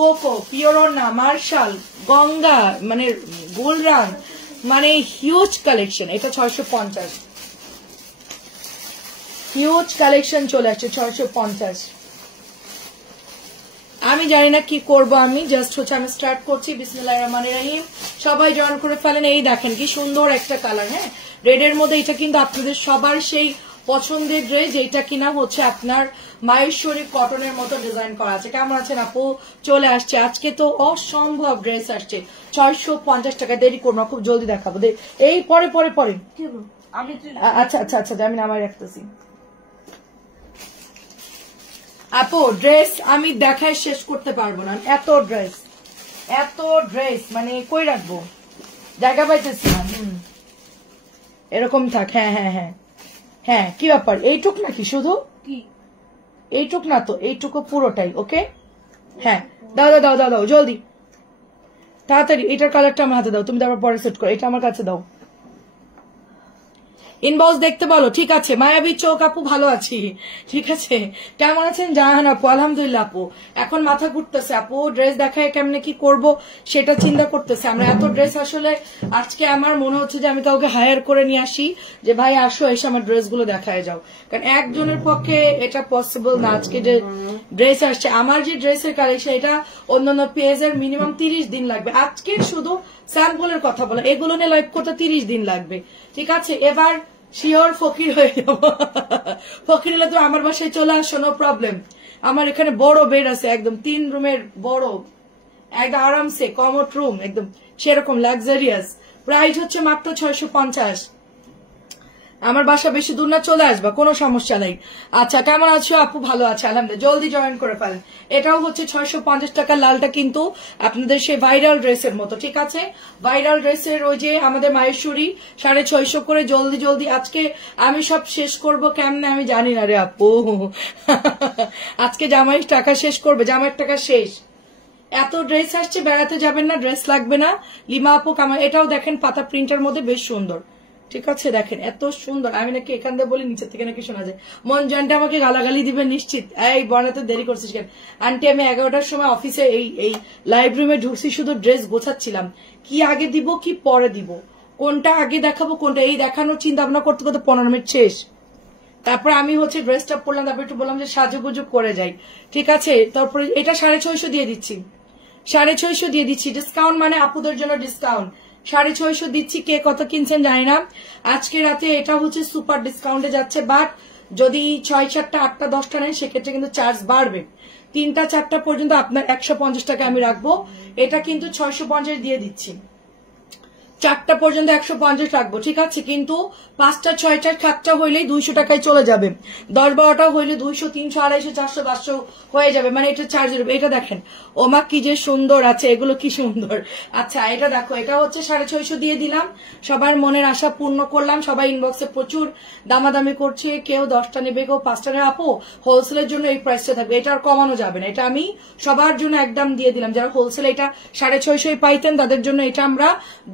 Cocoa, পিওরনা, martial, Ganga, মানে গুলরান, মানে huge collection. এটা 650, হিউজ কালেকশন চলে আসছে 650। আমি জানি না কি করব, আমি জাস্ট হচ্ছে আমি স্টার্ট করছি। বিসমিল্লাহির রহমানির রহিম। সবাই জয়েন করে ফেলেন। এই দেখেন কি সুন্দর একটা কালার, হ্যাঁ রেড এর মধ্যে। এটা কিন্তু আপনাদের সবার সেই পছন্দের ড্রেস, যেটা কিনা হচ্ছে আপনার মাহেশ্বরী কটনের মতো ডিজাইন করা আছে। কেমন আছেন আপু? চলে আসছে আজকে তো অসম্ভব ড্রেস আসছে 650 টাকা। দেরি করবো, খুব জলদি দেখাবো। এই পরে পরে পরে আচ্ছা আচ্ছা আচ্ছা, আমি নামাই রাখতেছি। আপু ড্রেস আমি দেখায় শেষ করতে পারবো না, এত ড্রেস, এত ড্রেস, মানে কই রাখবো, জায়গা পাইতেছি না। এরকম থাক। হ্যাঁ হ্যাঁ হ্যাঁ হ্যাঁ, কি ব্যাপার, এইটুক নাকি শুধু? এইটুক না তো, এইটুকু পুরোটাই। ওকে হ্যাঁ, দাও দাও দাও দাও দাও জলদি তাড়াতাড়ি। এটার কালারটা আমার হাতে দাও, তুমি তারপর পরে সেট করো। এটা আমার কাছে দাও, ইনবক্স দেখতে বলো। ঠিক আছে মায়াবী চোখ আপু, ভালো আছি। ঠিক আছে, কেমন আছেন জাহান আপু? আলহামদুলিল্লাহ আপু। এখন মাথা ঘুরতেছে আপু, ড্রেস দেখায় কেমনে কি করব সেটা চিন্তা করতেছে। আমরা এত ড্রেস আসলে আজকে আমার মনে হচ্ছে যে আমি কাউকে হায়ার করে নিয়ে আসি, যে ভাই আসো এসে আমার ড্রেস গুলো দেখায় যাও, কারণ একজনের পক্ষে এটা পসিবল না। আজকে যে ড্রেস আসছে, আমার যে ড্রেসের কালেকশন, এটা অন্যান্য পেজের মিনিমাম 30 দিন লাগবে। আজকে শুধু স্যাম্পলের কথা বলো, এগুলো নিয়ে লাইভ করতে 30 দিন লাগবে। ঠিক আছে, এবার শিওর ফকির হয়ে যাবো। ফকির হলে তো আমার বাসায় চলে আসো, নো প্রবলেম। আমার এখানে বড় বেড আছে, একদম 3 রুমের বড়, একদম আরামসে কমোড রুম, একদম সেরকম লাক্সারিয়াস। প্রাইস হচ্ছে মাত্র 650। আমার বাসা বেশি দূর না, চলে আসবা, কোনো সমস্যা নাই। আচ্ছা কেমন আছো আপু? ভালো আছে আলহামদুলিল্লাহ, জলদি জয়েন করে ফেলেন। এটাও হচ্ছে 650 টাকা। লালটা কিন্তু আপনাদের সেই ভাইরাল ড্রেসের মতো। ঠিক আছে, ভাইরাল ড্রেসের ওই যে আমাদের মাহেশ্বরী 650 করে। জলদি জলদি, আজকে আমি সব শেষ করব কেমনে আমি জানি না রে আপু। আজকে জামাইয়ের টাকা শেষ করবে, জামাইয়ের টাকা শেষ। এত ড্রেস আসছে, বেড়াতে যাবেন না, ড্রেস লাগবে না। লিমা আপু কামাল, এটাও দেখেন পাতা প্রিন্টের মধ্যে, বেশ সুন্দর। ঠিক আছে, দেখেন এত সুন্দর। আমি নাকি এখান দিয়ে বলি, নিচের থেকে নাকি শোনা যায়। মন জানটা আমাকে গালাগালি দিবেন নিশ্চিত। এই বনাতে দেরি করছিস কেন? আন্টি আমি 11টার সময় অফিসে এই লাইভ রুমে ঢুকছি, শুধু ড্রেস গোছাচ্ছিলাম, কি আগে দিব কি পরে দিব, কোনটা আগে দেখাবো কোনটা, এই দেখানোর চিন্তা ভাবনা করতে করতে 15 মিনিট শেষ। তারপর আমি হচ্ছে ড্রেসটা পরলাম, তারপর একটু বললাম যে সাজুগুজু করে যাই। ঠিক আছে, তারপরে এটা 650 দিয়ে দিচ্ছি, 650 দিয়ে দিচ্ছি। ডিসকাউন্ট মানে আপুদের জন্য ডিসকাউন্ট, 650 দিচ্ছি। কে কত কিনছেন জানি না, আজকে রাতে এটা হচ্ছে সুপার ডিসকাউন্টে যাচ্ছে। বাট যদি 6, 7টা, 8টা, 10টা নেন সেক্ষেত্রে কিন্তু চার্জ বাড়বে। 3টা 4টা পর্যন্ত আপনার 150 টাকা আমি রাখবো। এটা কিন্তু 650 দিয়ে দিচ্ছি। 4টা পর্যন্ত 150 রাখবো। ঠিক আছে, কিন্তু 5টা 6টা 7টা হইলেই 200 টাকায় চলে যাবে। 10, 12টা হইলে 200, 300, 250, 400, 500 হয়ে যাবে, মানে এটা চার্জ। এটা দেখেন ওমা কি যে সুন্দর আছে, এগুলো কি সুন্দর। আচ্ছা এটা দেখো, এটা হচ্ছে 650 দিয়ে দিলাম। সবার মনের আশা পূর্ণ করলাম। সবাই ইনবক্সে প্রচুর দামাদামি করছে, কেউ 10টা নেবে, কেউ 5টা নেবে। আপু হোলসেলের জন্য এই প্রাইসটা থাকবে, এটা আর কমানো যাবে না। এটা আমি সবার জন্য একদম দিয়ে দিলাম। যারা হোলসেলে এটা 650 পাইতেন তাদের জন্য এটা আমরা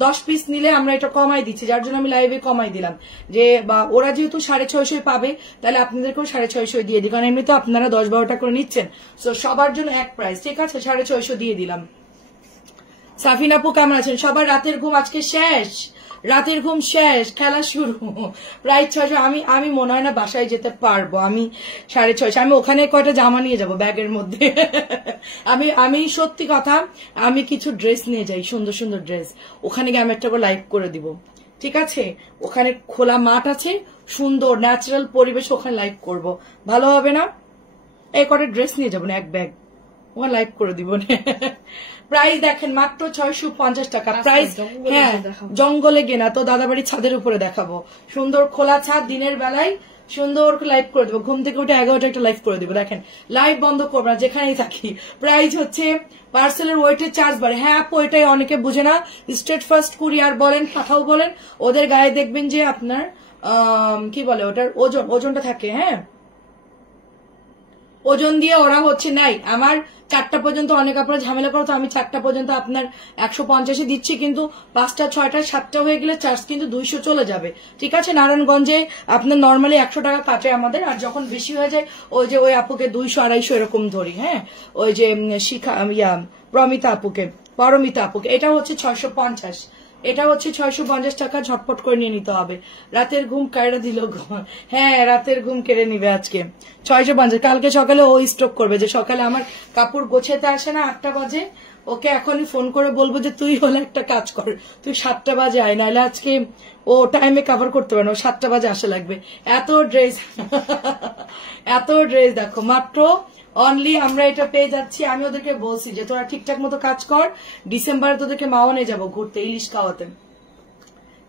10 পিস নিলে আমরা এটা কমাই দিচ্ছি, যার জন্য আমি লাইভে কমাই দিলাম। যে বা ওরা যেহেতু 650 পাবে, তাহলে আপনাদেরকেও 650 দিয়ে দিই, কারণ এমনিতে আপনারা 10-12টা করে নিচ্ছেন। তো সবার জন্য এক প্রাইস। ঠিক আছে, 650 দিয়ে দিলাম। সাফিন আপু কেমন আছেন? সবার রাতের ঘুম আজকে শেষ, রাতের ঘুম শেষ, খেলা শুরু। প্রায় 600। আমি মনে হয় না বাসায় যেতে পারবো। আমি 650, আমি ওখানে কয়টা জামা নিয়ে যাব ব্যাগের মধ্যে। আমি সত্যি কথা, আমি কিছু ড্রেস নিয়ে যাই, সুন্দর সুন্দর ড্রেস। ওখানে গিয়ে আমি একটা করে লাইভ করে দিব। ঠিক আছে, ওখানে খোলা মাঠ আছে, সুন্দর ন্যাচারাল পরিবেশ, ওখানে লাইভ করব, ভালো হবে না? এই কটা ড্রেস নিয়ে যাবো না, এক ব্যাগ, ওখানে লাইভ করে দিব। প্রাইস দেখেন মাত্র 650 টাকা প্রাইস। হ্যাঁ, জঙ্গলে গেনা তো দাদাবাড়ির ছাদের উপরে দেখাবো, সুন্দর খোলা ছাদ, দিনের বেলায় সুন্দর লাইভ করে দেবো। ঘুম থেকে উঠে 11টা একটা লাইভ করে দিব। দেখেন লাইভ বন্ধ করবো না, যেখানেই থাকি। প্রাইস হচ্ছে পার্সেলের ওয়েটের চার্জ বাড়ে। হ্যাঁ আপু, এটাই অনেকে বুঝে না। স্টেট ফার্স্ট কুরিয়ার বলেন, পাঠাও বলেন, ওদের গায়ে দেখবেন যে আপনার কি বলে ওটার ওজনটা থাকে। হ্যাঁ, ওজন দিয়ে ওরা হচ্ছে নাই আমার 4টা পর্যন্ত অনেক আপনারা ঝামেলা করো, তো আমি 4টা পর্যন্ত আপনার 150 দিচ্ছি, কিন্তু 5টা 6টা 7টা হয়ে গেলে চার্জ কিন্তু 200 চলে যাবে। ঠিক আছে, নারায়ণগঞ্জে আপনার নর্মালি 100 টাকা কাটে আমাদের, আর যখন বেশি হয়ে যায় ওই আপুকে 200 250 এরকম ধরি। হ্যাঁ, ওই যে শিখা প্রমিতা আপুকে, পরমিতা আপুকে, এটা হচ্ছে 650, এটা হচ্ছে 650 টাকা। ঝটপট করে নিয়ে নিতে হবে। রাতের ঘুম কায়রা দিল। হ্যাঁ, রাতের ঘুম কেড়ে নিবে আজকে। 650। কালকে সকালে ও স্ট্রোক করবে যে সকালে আমার কাপড় গোছাতে আসে না 8টা বাজে, ওকে এখনই ফোন করে বলবো যে তুই হলে একটা কাজ কর, তুই 7টা বাজে আয়, নাহলে আজকে ও টাইমে কভার করতে পারে না, ও 7টা বাজে আসা লাগবে। এত ড্রেস এত ড্রেস দেখো, মাত্র অনলি আমরা এটা পেয়ে যাচ্ছি। আমি ওদেরকে বলছি যে তোরা ঠিকঠাক মতো কাজ কর, ডিসেম্বরে তোদেরকে মাওয়ানে যাবো ঘুরতে, ইলিশ খাওয়াতে।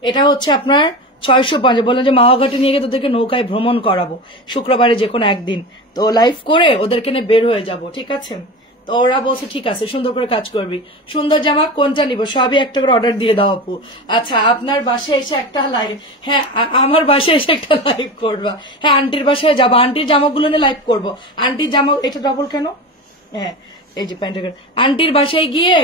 এটা হচ্ছে আপনার 650। বললেন যে মাওয়াঘাটে নিয়ে গিয়ে তোদেরকে নৌকায় ভ্রমণ করাবো শুক্রবারে যে কোনো একদিন, তো লাইভ করে ওদেরকে নিয়ে বের হয়ে যাব। ঠিক আছে, তো ওরা বলছে ঠিক আছে, সুন্দর করে কাজ করবি। সুন্দর জামা কোনটা নিব, সবই একটা করে অর্ডার দিয়ে দাও আপু। আচ্ছা, আপনার বাসায় এসে একটা লাইভ, হ্যাঁ আমার বাসায় এসে একটা লাইভ করবা। হ্যাঁ, আন্টির বাসায় যাবো, আন্টির জামাগুলো নিয়ে লাইভ করবো। আন্টির জামা এটা ডবল কেন? হ্যাঁ, এই যে প্যান্টের আন্টির বাসায় গিয়ে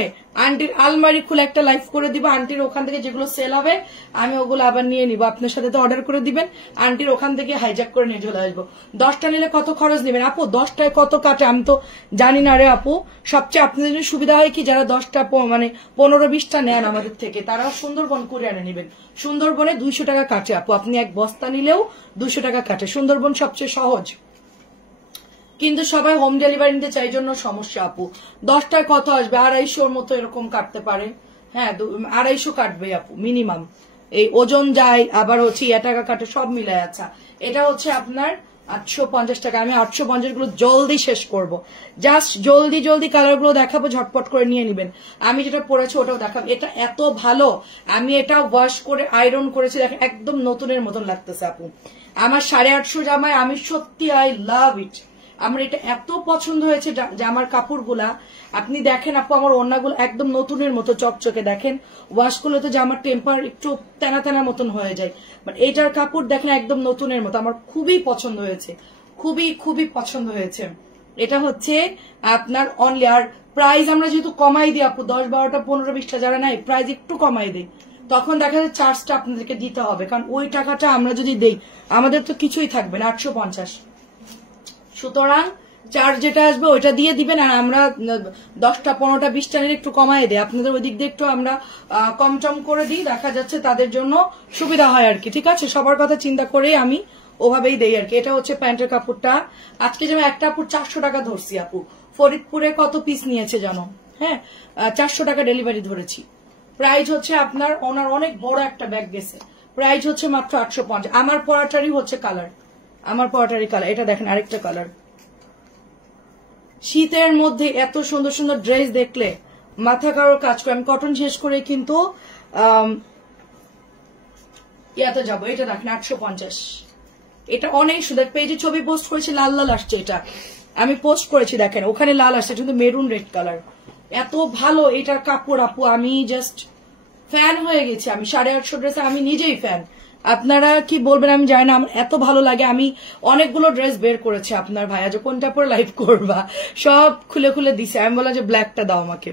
আন্টির আলমারি খুলে একটা লাইভ করে দিব। আন্টির ওখান থেকে যেগুলো সেল হবে আমি ওগুলো আবার নিয়ে নিব। আপনার সাথে তো অর্ডার করে দিবেন, আন্টির ওখান থেকে হাইজ্যাক করে নিয়ে চলে আসবো। 10টা নিলে কত খরচ নেবেন আপু? 10টায় কত কাটে আমি তো জানি না রে আপু। সবচেয়ে আপনাদের জন্য সুবিধা হয় কি, যারা 10টা মানে 15-20টা নেন আমাদের থেকে, তারাও সুন্দরবন করে এনে নেবেন। সুন্দরবনে 200 টাকা কাটে আপু, আপনি এক বস্তা নিলেও 200 টাকা কাটে। সুন্দরবন সবচেয়ে সহজ, কিন্তু সবাই হোম ডেলিভারি নিতে চাই জন্য সমস্যা আপু। 10টায় কত আসবে? 250 মতো এরকম কাটতে পারে। হ্যাঁ, 250 কাটবে আপু মিনিমাম। এই ওজন যায়, আবার হচ্ছে টাকা কাটে, সব মিলাই। আচ্ছা, এটা হচ্ছে আপনার 850 টাকা। আমি 850 গুলো জলদি শেষ করব, জাস্ট জলদি জলদি কালার গুলো দেখাবো, ঝটপট করে নিয়ে নিবেন। আমি যেটা পরেছি ওটাও দেখাবো। এটা এত ভালো, আমি এটা ওয়াশ করে আয়রন করেছি, দেখেন একদম নতুনের মতন লাগতেছে আপু। আমার 850 জামায় আমি সত্যি আই লাভ ইট। আমার এটা এত পছন্দ হয়েছে জামার কাপড়গুলা। আপনি দেখেন আপু, আমার ওড়নাগুলো একদম নতুনের মতো চকচকে। দেখেন ওয়াশ করলে তো জামার টেম্পার একটু তেনা তেনা মতন হয়ে যায়, বাট এইটার কাপড় দেখেন একদম নতুনের মতো। আমার খুবই পছন্দ হয়েছে, খুবই খুবই পছন্দ হয়েছে। এটা হচ্ছে আপনার অনলি, আর প্রাইস আমরা যেহেতু কমাই দিই আপু, 10, 12টা 15, 20টা যারা নাই, প্রাইস একটু কমাই দিই, তখন দেখা যায় চার্জটা আপনাদেরকে দিতে হবে, কারণ ওই টাকাটা আমরা যদি দেই আমাদের তো কিছুই থাকবে না, 850। সুতরাং চার্জ যেটা আসবে ওইটা দিয়ে দিবেন, আর আমরা 10টা 15টা 20টা নিলে একটু কমাই দেয় আপনাদের ওই দিক দিয়ে, একটু আমরা কম টম করে দিই, দেখা যাচ্ছে তাদের জন্য সুবিধা হয় আর কি। ঠিক আছে, সবার কথা চিন্তা করেই আমি ওভাবেই দেই আর কি। এটা হচ্ছে প্যান্টের কাপড়টা। আজকে যেমন একটা আপুর 400 টাকা ধরছি আপু, ফরিদপুরে কত পিস নিয়েছে জানো? হ্যাঁ, 400 টাকা ডেলিভারি ধরেছি। প্রাইস হচ্ছে আপনার, ওনার অনেক বড় একটা ব্যাগ গেছে, প্রাইস হচ্ছে মাত্র 850। আমার পরাটারই হচ্ছে কালার, আমার পরাটারই কালার। এটা দেখেন আরেকটা কালার। শীতের মধ্যে এত সুন্দর সুন্দর ড্রেস দেখলে মাথা কারোর কাজ করে। আমি কটন শেষ করে কিন্তু ইয়াতে যাবো। এটা দেখেন 850। এটা অনেক সুন্দর। পেজে ছবি পোস্ট করেছি, লাল লাল আসছে, এটা আমি পোস্ট করেছি, দেখেন ওখানে লাল আসছে, কিন্তু মেরুন রেড কালার। এত ভালো এটার কাপড় আপু, আমি জাস্ট ফ্যান হয়ে গেছি। আমি 850 ড্রেসে আমি নিজেই ফ্যান। আপনারা কি বলবেন আমি জানি না, আমার এত ভালো লাগে। আমি অনেকগুলো ড্রেস বের করেছি আপনার ভাইয়া, যে কোনটা পরে লাইভ করবা সব খুলে খুলে দিছে। আমি বললাম যে ব্ল্যাকটা দাও আমাকে,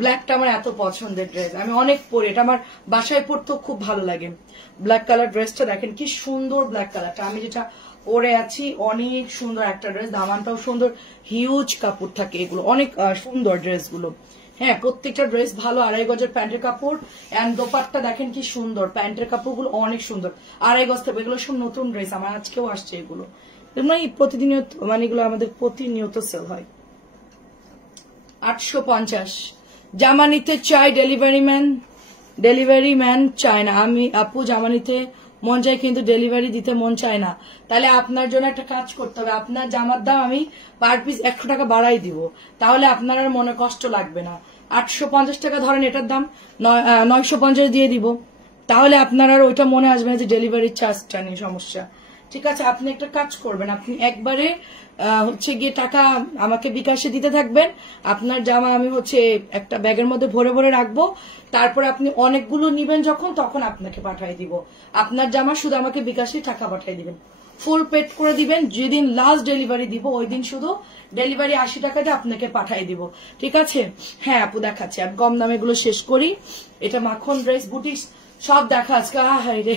ব্ল্যাকটা আমার এত পছন্দের ড্রেস, আমি অনেক পরি, এটা আমার বাসায় পরতেও খুব ভালো লাগে। ব্ল্যাক কালার ড্রেসটা দেখেন কি সুন্দর, ব্ল্যাক কালারটা আমি যেটা পরে আছি অনেক সুন্দর একটা ড্রেস, দামানটাও সুন্দর, হিউজ কাপড় থাকে এগুলো, অনেক সুন্দর ড্রেসগুলো। হ্যাঁ, প্রত্যেকটা ড্রেস ভালো। 2.5 গজের প্যান্টের কাপড়, এন্ড দোপাট্টা দেখেন কি সুন্দর, প্যান্টের কাপড়গুলো অনেক সুন্দর। 2.5 গজ থেকে এগুলো সব নতুন ড্রেস, আমার আজকেও আসছে এগুলো, মানে প্রতিনিয়ত, মানে এগুলো আমাদের প্রতিনিয়ত সেল হয়। 850 জামা নিতে চাই, ডেলিভারি ম্যান চায় না। আমি আপু জামা নিতে মন চাই, কিন্তু ডেলিভারি দিতে মন চায় না। তাহলে আপনার জন্য একটা কাজ করতে হবে, আপনার জামার দাম আমি পার পিস 100 টাকা বাড়াই দিব, তাহলে আপনার আর মনে কষ্ট লাগবে না। 850 টাকা ধরেন, এটার দাম 950 দিয়ে দিব, তাহলে আপনার আর ওইটা মনে আসবে না যে ডেলিভারি চার্জটা নিয়ে সমস্যা। ঠিক আছে, আপনি একটা কাজ করবেন, আপনি একবারে হচ্ছে গিয়ে টাকা আমাকে বিকাশে দিতে থাকবেন। আপনার জামা আমি হচ্ছে একটা ব্যাগের মধ্যে ভরে ভরে রাখবো, তারপরে আপনি অনেকগুলো নিবেন যখন, তখন আপনাকে পাঠিয়ে দিব। আপনার জামা শুধু আমাকে বিকাশে টাকা পাঠিয়ে দিবেন, ফুল পেড করে দিবেন। যেদিন লাস্ট ডেলিভারি দিব ওই দিন শুধু ডেলিভারি 80 টাকা দিয়ে আপনাকে পাঠিয়ে দিব, ঠিক আছে? হ্যাঁ আপু দেখাচ্ছি, আমি কম দামে এগুলো শেষ করি। এটা মাখন ড্রেস, বুটিক সব দেখা আজকে। রে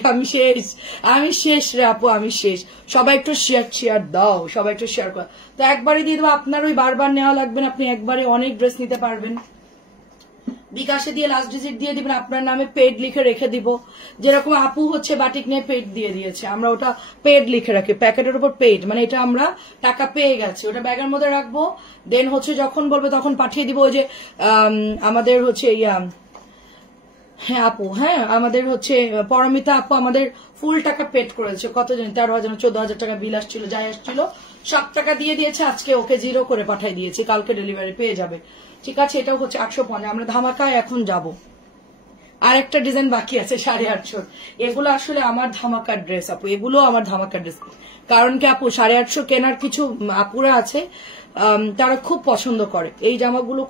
আমি শেষ রে আপু, আমি শেষ। সবাই একটু শেয়ার দাও, সবাই একটু শেয়ার করো। তো একবারে দিয়ে দেবো, আপনার ওই বারবার নেওয়া লাগবে না, আপনি একবারে অনেক ড্রেস নিতে পারবেন। বিকাশে দিয়ে লাস্ট ডিজিট দিয়ে দিবেন, আপনার নামে পেড লিখে রেখে দিব। যেরকম আপু হচ্ছে বাটিক নিয়ে পেড দিয়ে দিয়েছে, আমরা ওটা পেড লিখে রাখি, প্যাকেটের উপর পেড, মানে এটা আমরা টাকা পেয়ে গেছি, ওটা ব্যাগের মধ্যে রাখবো। দেন হচ্ছে যখন বলবে তখন পাঠিয়ে দিব। ওই যে আমাদের হচ্ছে হ্যাঁ আপু, হ্যাঁ আমাদের হচ্ছে পরমিতা আপু আমাদের ফুল টাকা পেড করেছে। কত জন? 13,000 14,000 টাকা বিল আসছিল, যাই আসছিল সব টাকা দিয়ে দিয়েছে। আজকে ওকে 0 করে পাঠিয়ে দিয়েছি, কালকে ডেলিভারি পেয়ে যাবে, ঠিক আছে? এটাও হচ্ছে 850। আমরা ধামাকায় এখন যাব। আর একটা ডিজাইন বাকি আছে 850। এগুলো আসলে আমার ধামাকার ড্রেস আপু, এগুলো আমার ধামাকার ড্রেস। কারণ কি আপু 850 কেনার কিছু আপুরা আছে, তারা খুব পছন্দ করে এই জামাগুলো।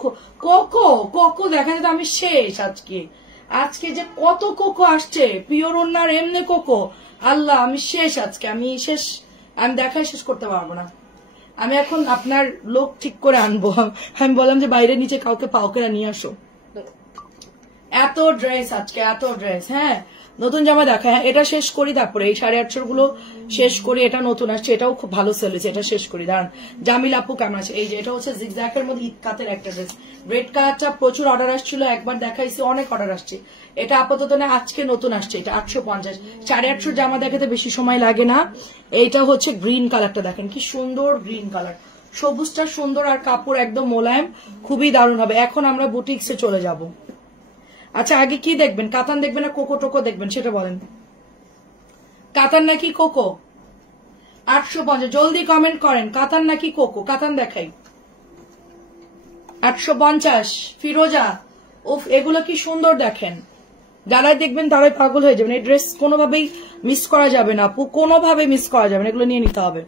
কোকো কোকো দেখা যায়, আমি শেষ আজকে যে কত কোকো আসছে, পিওর ওনার এমনি কোকো, আল্লাহ আমি শেষ আজকে, আমি শেষ, আমি দেখাই শেষ করতে পারবো না। আমি এখন আপনার লোক ঠিক করে আনবো। আমি বললাম যে বাইরে নিচে কাউকে পাওকে নিয়ে আসো। এত ড্রেস আজকে, এত ড্রেস। হ্যাঁ নতুন জামা দেখা, হ্যাঁ এটা শেষ করি, তারপরে এই 850 গুলো শেষ করি। এটা নতুন আসছে, এটাও খুব ভালো সেল হয়েছে, এটা শেষ করি। দাঁড়ান, জামিল আপু কেমন আছে? এই যে এটা হচ্ছে জিগজ্যাগের মধ্যে ঈদ কাতের একটা ড্রেস, রেড কালারটা প্রচুর অর্ডার আসছিল, একবার দেখাইছি, অনেক অর্ডার আসছে। এটা আপাতত না, আজকে নতুন আসছে, এটা 850। 850 জামা দেখাতে বেশি সময় লাগে না। এইটা হচ্ছে গ্রিন কালারটা, দেখেন কি সুন্দর গ্রিন কালার, সবুজটা সুন্দর, আর কাপড় একদম মোলায়েম, খুবই দারুণ হবে। এখন আমরা বুটিক্সে চলে যাব। আচ্ছা আগে কি দেখবেন, কাতান দেখবেন না কোকো টোকো দেখবেন, সেটা বলেন। কাতান নাকি কোকো? 850, জলদি কমেন্ট করেন, কাতান নাকি কোকো? কাতান দেখাই। 850 ফিরোজা। উফ এগুলো কি সুন্দর দেখেন, যারাই দেখবেন তারাই পাগল হয়ে যাবেন। এই ড্রেস কোনোভাবেই মিস করা যাবে না আপু, কোনোভাবে মিস করা যাবে না, এগুলো নিয়ে নিতে হবে।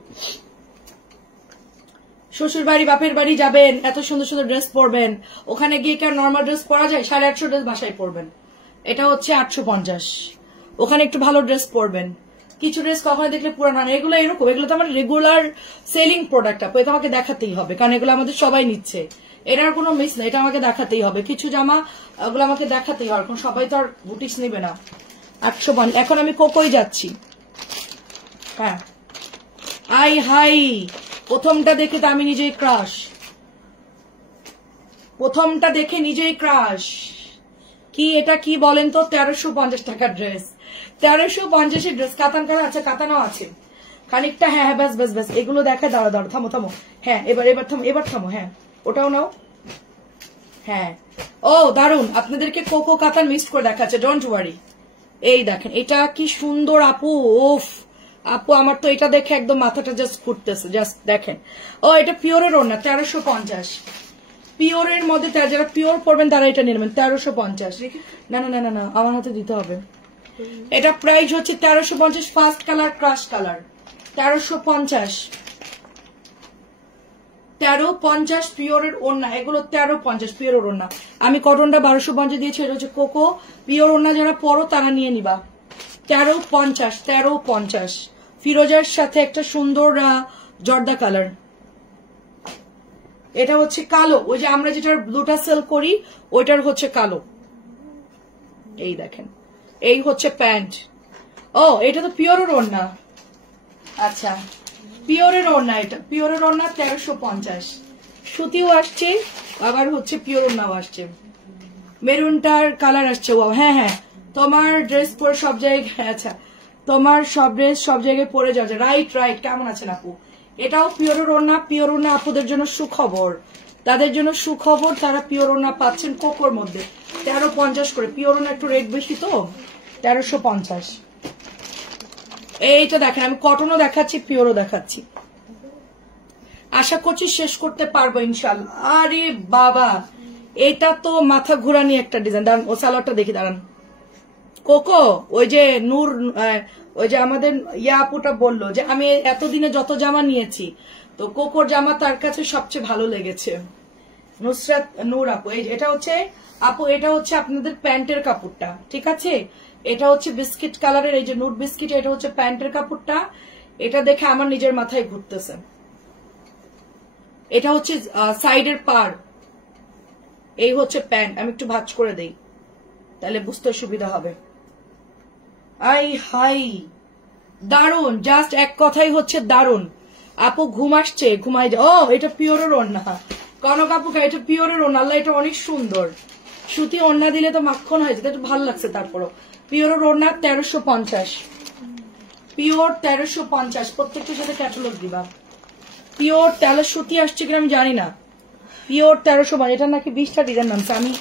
শ্বশুর বাড়ি বাপের বাড়ি যাবেন, এত সুন্দর সুন্দর ড্রেস পরবেন, ওখানে গিয়ে কি আর নর্মাল ড্রেস পরা যায়? 850 ড্রেস বাসায় পরবেন। এটা হচ্ছে 850, ওখানে একটু ভালো ড্রেস পরবেন। কিছু ড্রেস কখনো দেখলে পুরানো না, এগুলো এরকম, এগুলো তো আমার রেগুলার সেলিং প্রোডাক্ট আপু, এটা আমাকে দেখাতেই হবে, কারণ এগুলো আমাদের সবাই নিচ্ছে, এটার কোনো মিস না, এটা আমাকে দেখাতেই হবে। কিছু জামা ওগুলো আমাকে দেখাতেই হবে, কারণ সবাই তো আর বুটিক্স নেবে না। 850। এখন আমি কোকোই যাচ্ছি। হ্যাঁ আই হাই, প্রথমটা দেখে তো আমি নিজেই ক্রাশ, প্রথমটা দেখে নিজেই ক্রাশ। কি এটা কি বলেন তো? 1350 টাকার ড্রেস, 1350 এর ড্রেস। কাতান কালার, আচ্ছা কাতানও আছে খানিকটা। হ্যাঁ হ্যাঁ ব্যাস ব্যাস ব্যাস, এগুলো দেখা। দাঁড়া দাঁড়া, থামো থামো। হ্যাঁ এবার থামো, এবার থামো। হ্যাঁ ওটাও নাও। হ্যাঁ ও দারুন, আপনাদেরকে কোকো কাতান মিক্সড করে দেখাচ্ছে, ডোন্ট ওয়ারি। এই দেখেন এটা কি সুন্দর আপু, ওফ আপু আমার তো এটা দেখে একদম মাথাটা জাস্ট ঘুরতেছে, জাস্ট দেখেন। ও এটা পিওরের ওড়না, 1350। পিওরের মধ্যে যারা পিওর পরবেন তারা এটা নিয়ে নেবেন, 1350। না না না না না, আমার হাতে দিতে হবে। এটা প্রাইস হচ্ছে 1350, ফার্স্ট কালার ক্রাশ কালার, 1350। 1350 পিওরের ওড়না, এগুলো 1350 পিওরের ওড়না। আমি কটনটা 1250 দিয়েছি, এটা হচ্ছে কোকো। পিওর ওড়না যারা পরো তারা নিয়ে নিবা। 1350, 1350। ফিরোজার সাথে একটা সুন্দর জর্দা কালার, এটা হচ্ছে কালো, ওই যে আমরা যেটার ব্লুটা সেল করি ওইটার হচ্ছে কালো। এই দেখেন, এই হচ্ছে প্যান্ট। ও এটা তো পিওরের ওড়না, আচ্ছা পিওরের ওড়না, এটা পিওরের ওড়না 1350। সুতিও আসছে, আবার হচ্ছে পিওর ওড়নাও আসছে। মেরুনটার কালার আসছে। ও হ্যাঁ হ্যাঁ, তোমার ড্রেস পরে সব জায়গায়, আচ্ছা তোমার সব ড্রেস সব জায়গায় পরে যাচ্ছে, রাইট রাইট। কেমন আছেন আপু? এটাও পিওরের ওড়না। পিওর ওড়না আপুদের জন্য সুখবর, তাদের জন্য সুখবর, তারা পিওর ওড়না পাচ্ছেন কোকোর মধ্যে 1350 করে। পিওর ওড়না একটু রেট বেশি তো, 1350। এইটা দেখেন, আমি কটনও দেখাচ্ছি, পিওরও দেখাচ্ছি। আশা করছি শেষ করতে পারবো ইনশাল্লাহ। আরে বাবা এটা তো মাথা ঘুরানি একটা ডিজাইন। দাঁড়ান ও সালোয়ারটা দেখি, দাঁড়ান। কোকো ওই যে নূর, ওই যে আমাদের ইয়া আপুটা বললো যে আমি এতদিনে যত জামা নিয়েছি তো কোকোর জামা তার কাছে সবচেয়ে ভালো লেগেছে। নুসরাত নূর আপু, এই এটা হচ্ছে আপু, এটা হচ্ছে আপনাদের প্যান্টের কাপড়টা, ঠিক আছে? এটা হচ্ছে বিস্কিট কালারের, এই যে নুট বিস্কিট, এটা হচ্ছে প্যান্টের কাপড়টা। এটা দেখে আমার নিজের মাথায় ঘুরতেছে। এটা হচ্ছে সাইডের পার, এই হচ্ছে প্যান্ট। আমি একটু ভাঁজ করে দেই তাহলে বুঝতে সুবিধা হবে। আই হাই দারুন, জাস্ট এক কথাই হচ্ছে দারুন। আপু ঘুম আসছে, ঘুমাই যা। ও এটা পিওরের ওড়না, কনক আপু এটা পিওরের ওড়না। আল্লাহ এটা অনেক সুন্দর। সুতি ওড়না দিলে তো মাখন হয়ে যেত, একটু ভালো লাগছে। তারপরও পিওরের ওড়না 1350, পিওর 1350। প্রত্যেকটার সাথে ক্যাটালগ দিবা। পিওর তেলের সুতি আসছে কিনা আমি জানি না। পিওর 1350, এটা নাকি 20টা ডিজাইন নামছে। আমি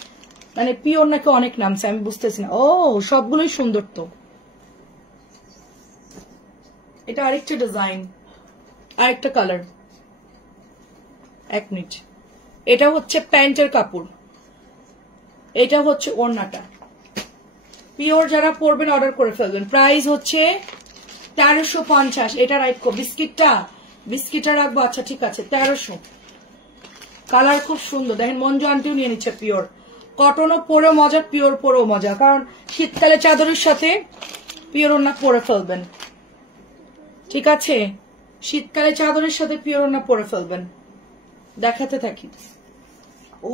মানে পিওর নাকি অনেক নামছে, আমি বুঝতেছি না। ও সবগুলোই সুন্দর তো। এটা আরেকটা ডিজাইন, আরেকটা কালার। 1 মিনিট। এটা হচ্ছে প্যান্টের কাপড়, এটা হচ্ছে ওড়নাটা। পিওর যারা পরবেন অর্ডার করে ফেলবেন। প্রাইস হচ্ছে 1350। এটা রাখবো, বিস্কিটটা রাখবো। আচ্ছা ঠিক আছে, 1300। কালার খুব সুন্দর, দেখেন মঞ্জু আন্টিও নিয়ে নিচ্ছে। পিওর কটনও পরে মজা, পিওর পরেও মজা, কারণ শীতকালে চাদরের সাথে পিওর ওড়না পরে ফেলবেন। ঠিক আছে, শীতকালে চাদরের সাথে পিওর ওড়না পরে ফেলবেন। দেখাতে থাকি।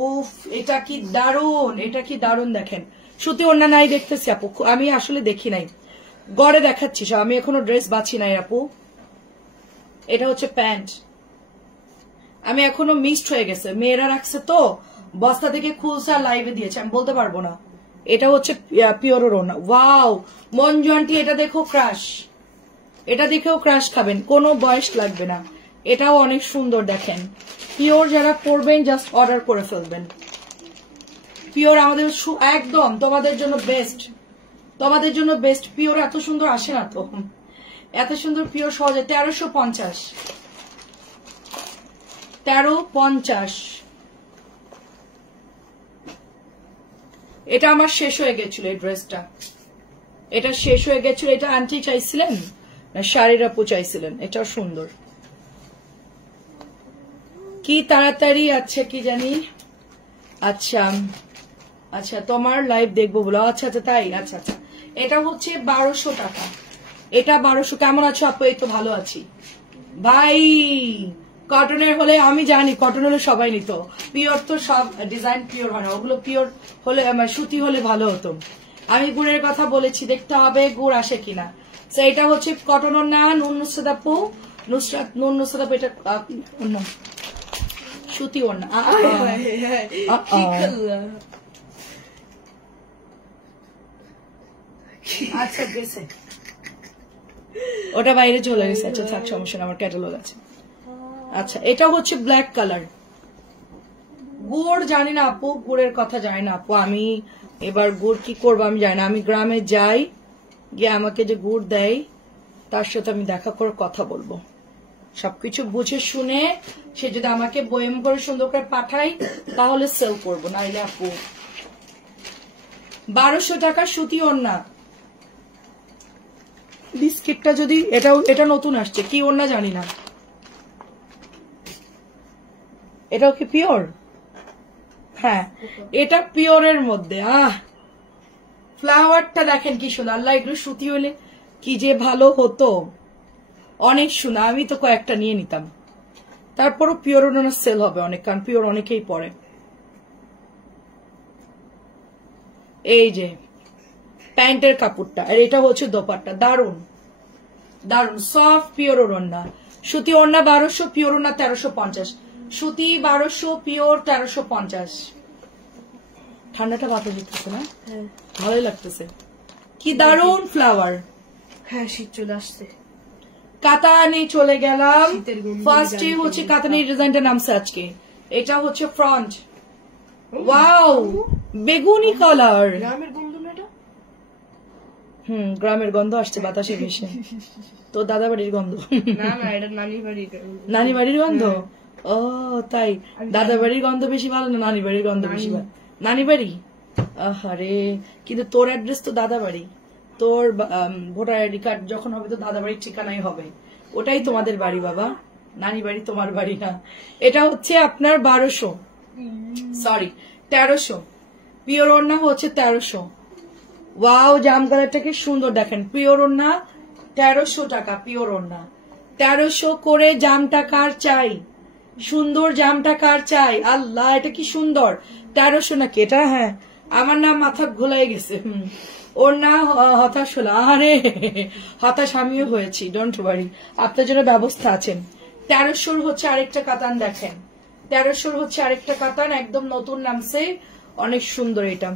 উফ এটা কি দারুন, এটা কি দারুন। দেখেন সুতি ওড়না নাই দেখতেছি আপু, আমি আসলে দেখি নাই, গড়ে দেখাচ্ছি সব। আমি এখনো ড্রেস বাছি নাই আপু। এটা হচ্ছে প্যান্ট। আমি এখনো মিক্সড হয়ে গেছে, মেয়েরা রাখছে তো বস্তা থেকে খুলসা লাইভে দিয়েছে, আমি বলতে পারবো না। এটা হচ্ছে পিওর ওড়না। ওয়াও মঞ্জু আন্টি এটা দেখো ক্রাশ, এটা দেখেও ক্রাশ খাবেন, কোনো বয়স লাগবে না। এটাও অনেক সুন্দর। দেখেন পিওর যারা পরবেন জাস্ট অর্ডার করে ফেলবেন। পিওর আমাদের একদম তোমাদের জন্য বেস্ট, তোমাদের জন্য বেস্ট। পিওর এত সুন্দর আসে না তো, এত সুন্দর পিওর সহজে। 1350, 1350। এটা আমার শেষ হয়ে গেছিল এই ড্রেসটা, এটা শেষ হয়ে গেছিল। এটা আন্টি চাইছিলেন না শাড়ির আপু চাইছিলেন, এটাও সুন্দর। কি তাড়াতাড়ি আছে কি জানি। আচ্ছা আচ্ছা তোমার লাইভ দেখবো বলো। আচ্ছা আচ্ছা তাই, আচ্ছা আচ্ছা। এটা হচ্ছে 1200 টাকা, এটা 1200। কেমন আছো আপু? এই তো ভালো আছি ভাই। কটনের হলে আমি জানি, কটন হলে সবাই নিত। পিওর তো সব ডিজাইন পিওর হয় না, ওগুলো পিওর হলে সুতি হলে ভালো হতো। আমি গুড়ের কথা বলেছি, দেখতে হবে গুড় আসে কিনা। এটা হচ্ছে কটনের না নুসরাত আপু, নুসরাত আপু এটা সুতি ওড়না। আচ্ছা গেছে, ওটা বাইরে চলে গেছে। আচ্ছা থাক, সমস্যা না, আমার ক্যাটালগ আছে। আচ্ছা এটা হচ্ছে ব্ল্যাক কালার। গুড় জানি না আপু, গুড়ের কথা জানি না আপু। আমি এবার গুড় কি করবো আমি জানি না। আমি গ্রামে যাই, গিয়ে আমাকে যে গুড় দেয় তার সাথে আমি দেখা করে কথা বলবো, সবকিছু বুঝে শুনে। সে যদি আমাকে বয়েম করে সুন্দর করে পাঠাই তাহলে সেল করবো, নাইলে আপু 1200 টাকা সুতি ওড়না। বিস্কিটটা যদি এটা নতুন আসছে, কি ওড়না জানি না। এটাও কি পিওর? হ্যাঁ এটা পিওরের মধ্যে। ফ্লাওয়ারটা দেখেন কি সুন্দর। আল্লাহ এগুলো সুতি হলে কি যে ভালো হতো, অনেক সুন্দর। আমি তো কয়েকটা নিয়ে নিতাম। তারপরও পিওর ওড়না সেল হবে অনেক, কারণ পিওর অনেকেই পরে। এই যে প্যান্টের কাপড়টা, আর এটা হচ্ছে দোপাট্টা। দারুন দারুন সফট পিওর ওড়না। সুতি ওড়না 1200, পিওর ওড়না 1350। সুতি 1200, পিওর 1350। ঠান্ডাটা মাথা দিতেছে না? ভালোই লাগতেছে। কি দারুন ফ্লাওয়ার। হ্যাঁ শীত চলে আসছে। কাতানে চলে গেলাম। ফার্স্টে হচ্ছে কাতানের ডিজাইনটা নামছে আজকে। এটা হচ্ছে ফ্রন্ট। ওয়াও বেগুনি কালার। গ্রামের গন্ধ না এটা? গ্রামের গন্ধ আসছে বাতাসে ভেসে। তো দাদা বাড়ির গন্ধ না না, এটা নানি বাড়ির। নানি বাড়ির গন্ধ? ও তাই, দাদা বাড়ির গন্ধ বেশি ভালো না নানি বাড়ির গন্ধ বেশি ভালো? নানি বাড়ি। আরে কিন্তু তোর অ্যাড্রেস তো দাদা বাড়ি, তোর ভোটার আইডি কার্ড যখন হবে তো দাদা বাড়ির ঠিকানাই হবে, ওটাই তোমাদের বাড়ি বাবা, নানি বাড়ি তোমার বাড়ি না। এটা হচ্ছে আপনার 1200, সরি 1300। পিওর ওড়না হচ্ছে 1300। ওয়াও জাম কালারটা কি সুন্দর। দেখেন পিওর ওড়না 1300 টাকা, পিওর ওড়না 1300 করে জামটা কার চাই? সুন্দর জামটা কার চাই? আল্লাহ এটা কি সুন্দর। 1300 নাকি এটা? হ্যাঁ, আমার নাম মাথা ঘোলাই গেছে। ওর না হতাশ হলো। আরে হতাশ আমিও হয়েছি, ডোন্ট ওয়ারি, আপনার জন্য ব্যবস্থা আছেন। 1300 হচ্ছে আরেকটা কাতান দেখেন, 1300 হচ্ছে আরেকটা কাতান, একদম নতুন নামছে, অনেক সুন্দর এটা।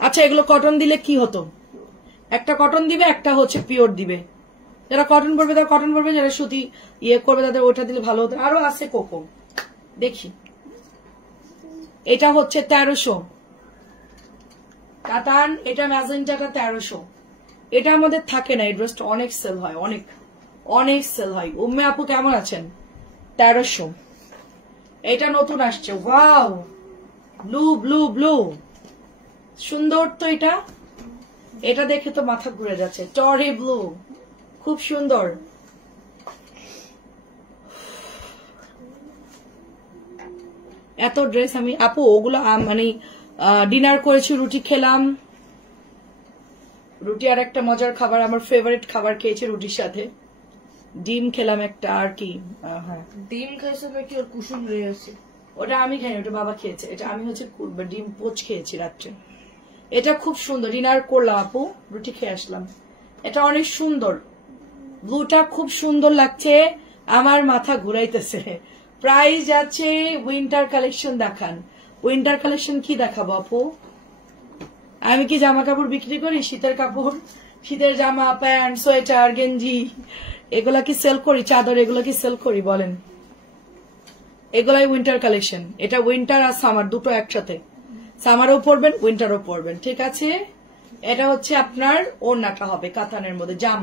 আচ্ছা এগুলো কটন দিলে কি হতো? একটা কটন দিবে, একটা হচ্ছে পিওর দিবে। যারা কটন পরবে তারা কটন পরবে, যারা সুতি ইয়ে করবে তাদের ওটা দিলে ভালো হতো। আরো আছে কোকো, দেখি। এটা হচ্ছে 1300 কাতান, এটা ম্যাজেন্টাটা 1300। এটা আমাদের থাকে না, এই ড্রেসটা অনেক সেল হয়, অনেক অনেক সেল হয়। উম্মে আপু কেমন আছেন? 1300। এটা নতুন আসছে, ওয়াও, ব্লু ব্লু ব্লু, সুন্দর তো এটা। এটা দেখে তো মাথা ঘুরে যাচ্ছে, টরি ব্লু, খুব সুন্দর। এত ড্রেস আমি আপু ওগুলো মানে ডিনার করেছি, রুটি খেলাম, রুটি আর একটা মজার খাবার, আমার ফেভারিট খাবার খেয়েছি রুটির সাথে, ডিম খেলাম একটা, আর কি হ্যাঁ ডিম খাইছে নাকি ওর কুসুম রয়েছে? ওটা আমি খাইনি, ওটা বাবা খেয়েছে। এটা আমি হচ্ছে ডিম পোচ খেয়েছি রাত্রে। এটা খুব সুন্দর, ডিনার করলাম আপু, রুটি খেয়ে আসলাম। এটা অনেক সুন্দর, ব্লুটা খুব সুন্দর লাগছে, আমার মাথা ঘুরাইতেছে। প্রাইস যাচ্ছে, উইন্টার কালেকশন দেখান। উইন্টার কালেকশন কি দেখাবো আপু? আমি কি জামা কাপড় বিক্রি করি? শীতের কাপড়, শীতের জামা, প্যান্ট, সোয়েটার, গেঞ্জি, এগুলা কি সেল করি? চাদর এগুলো কি সেল করি বলেন? এগুলাই উইন্টার কালেকশন। এটা উইন্টার আর সামার দুটো একসাথে, সামারও পরবেন উইন্টারও পরবেন, ঠিক আছে। এটা হচ্ছে আপনার ওড়নাটা হবে কাতানের মধ্যে জাম,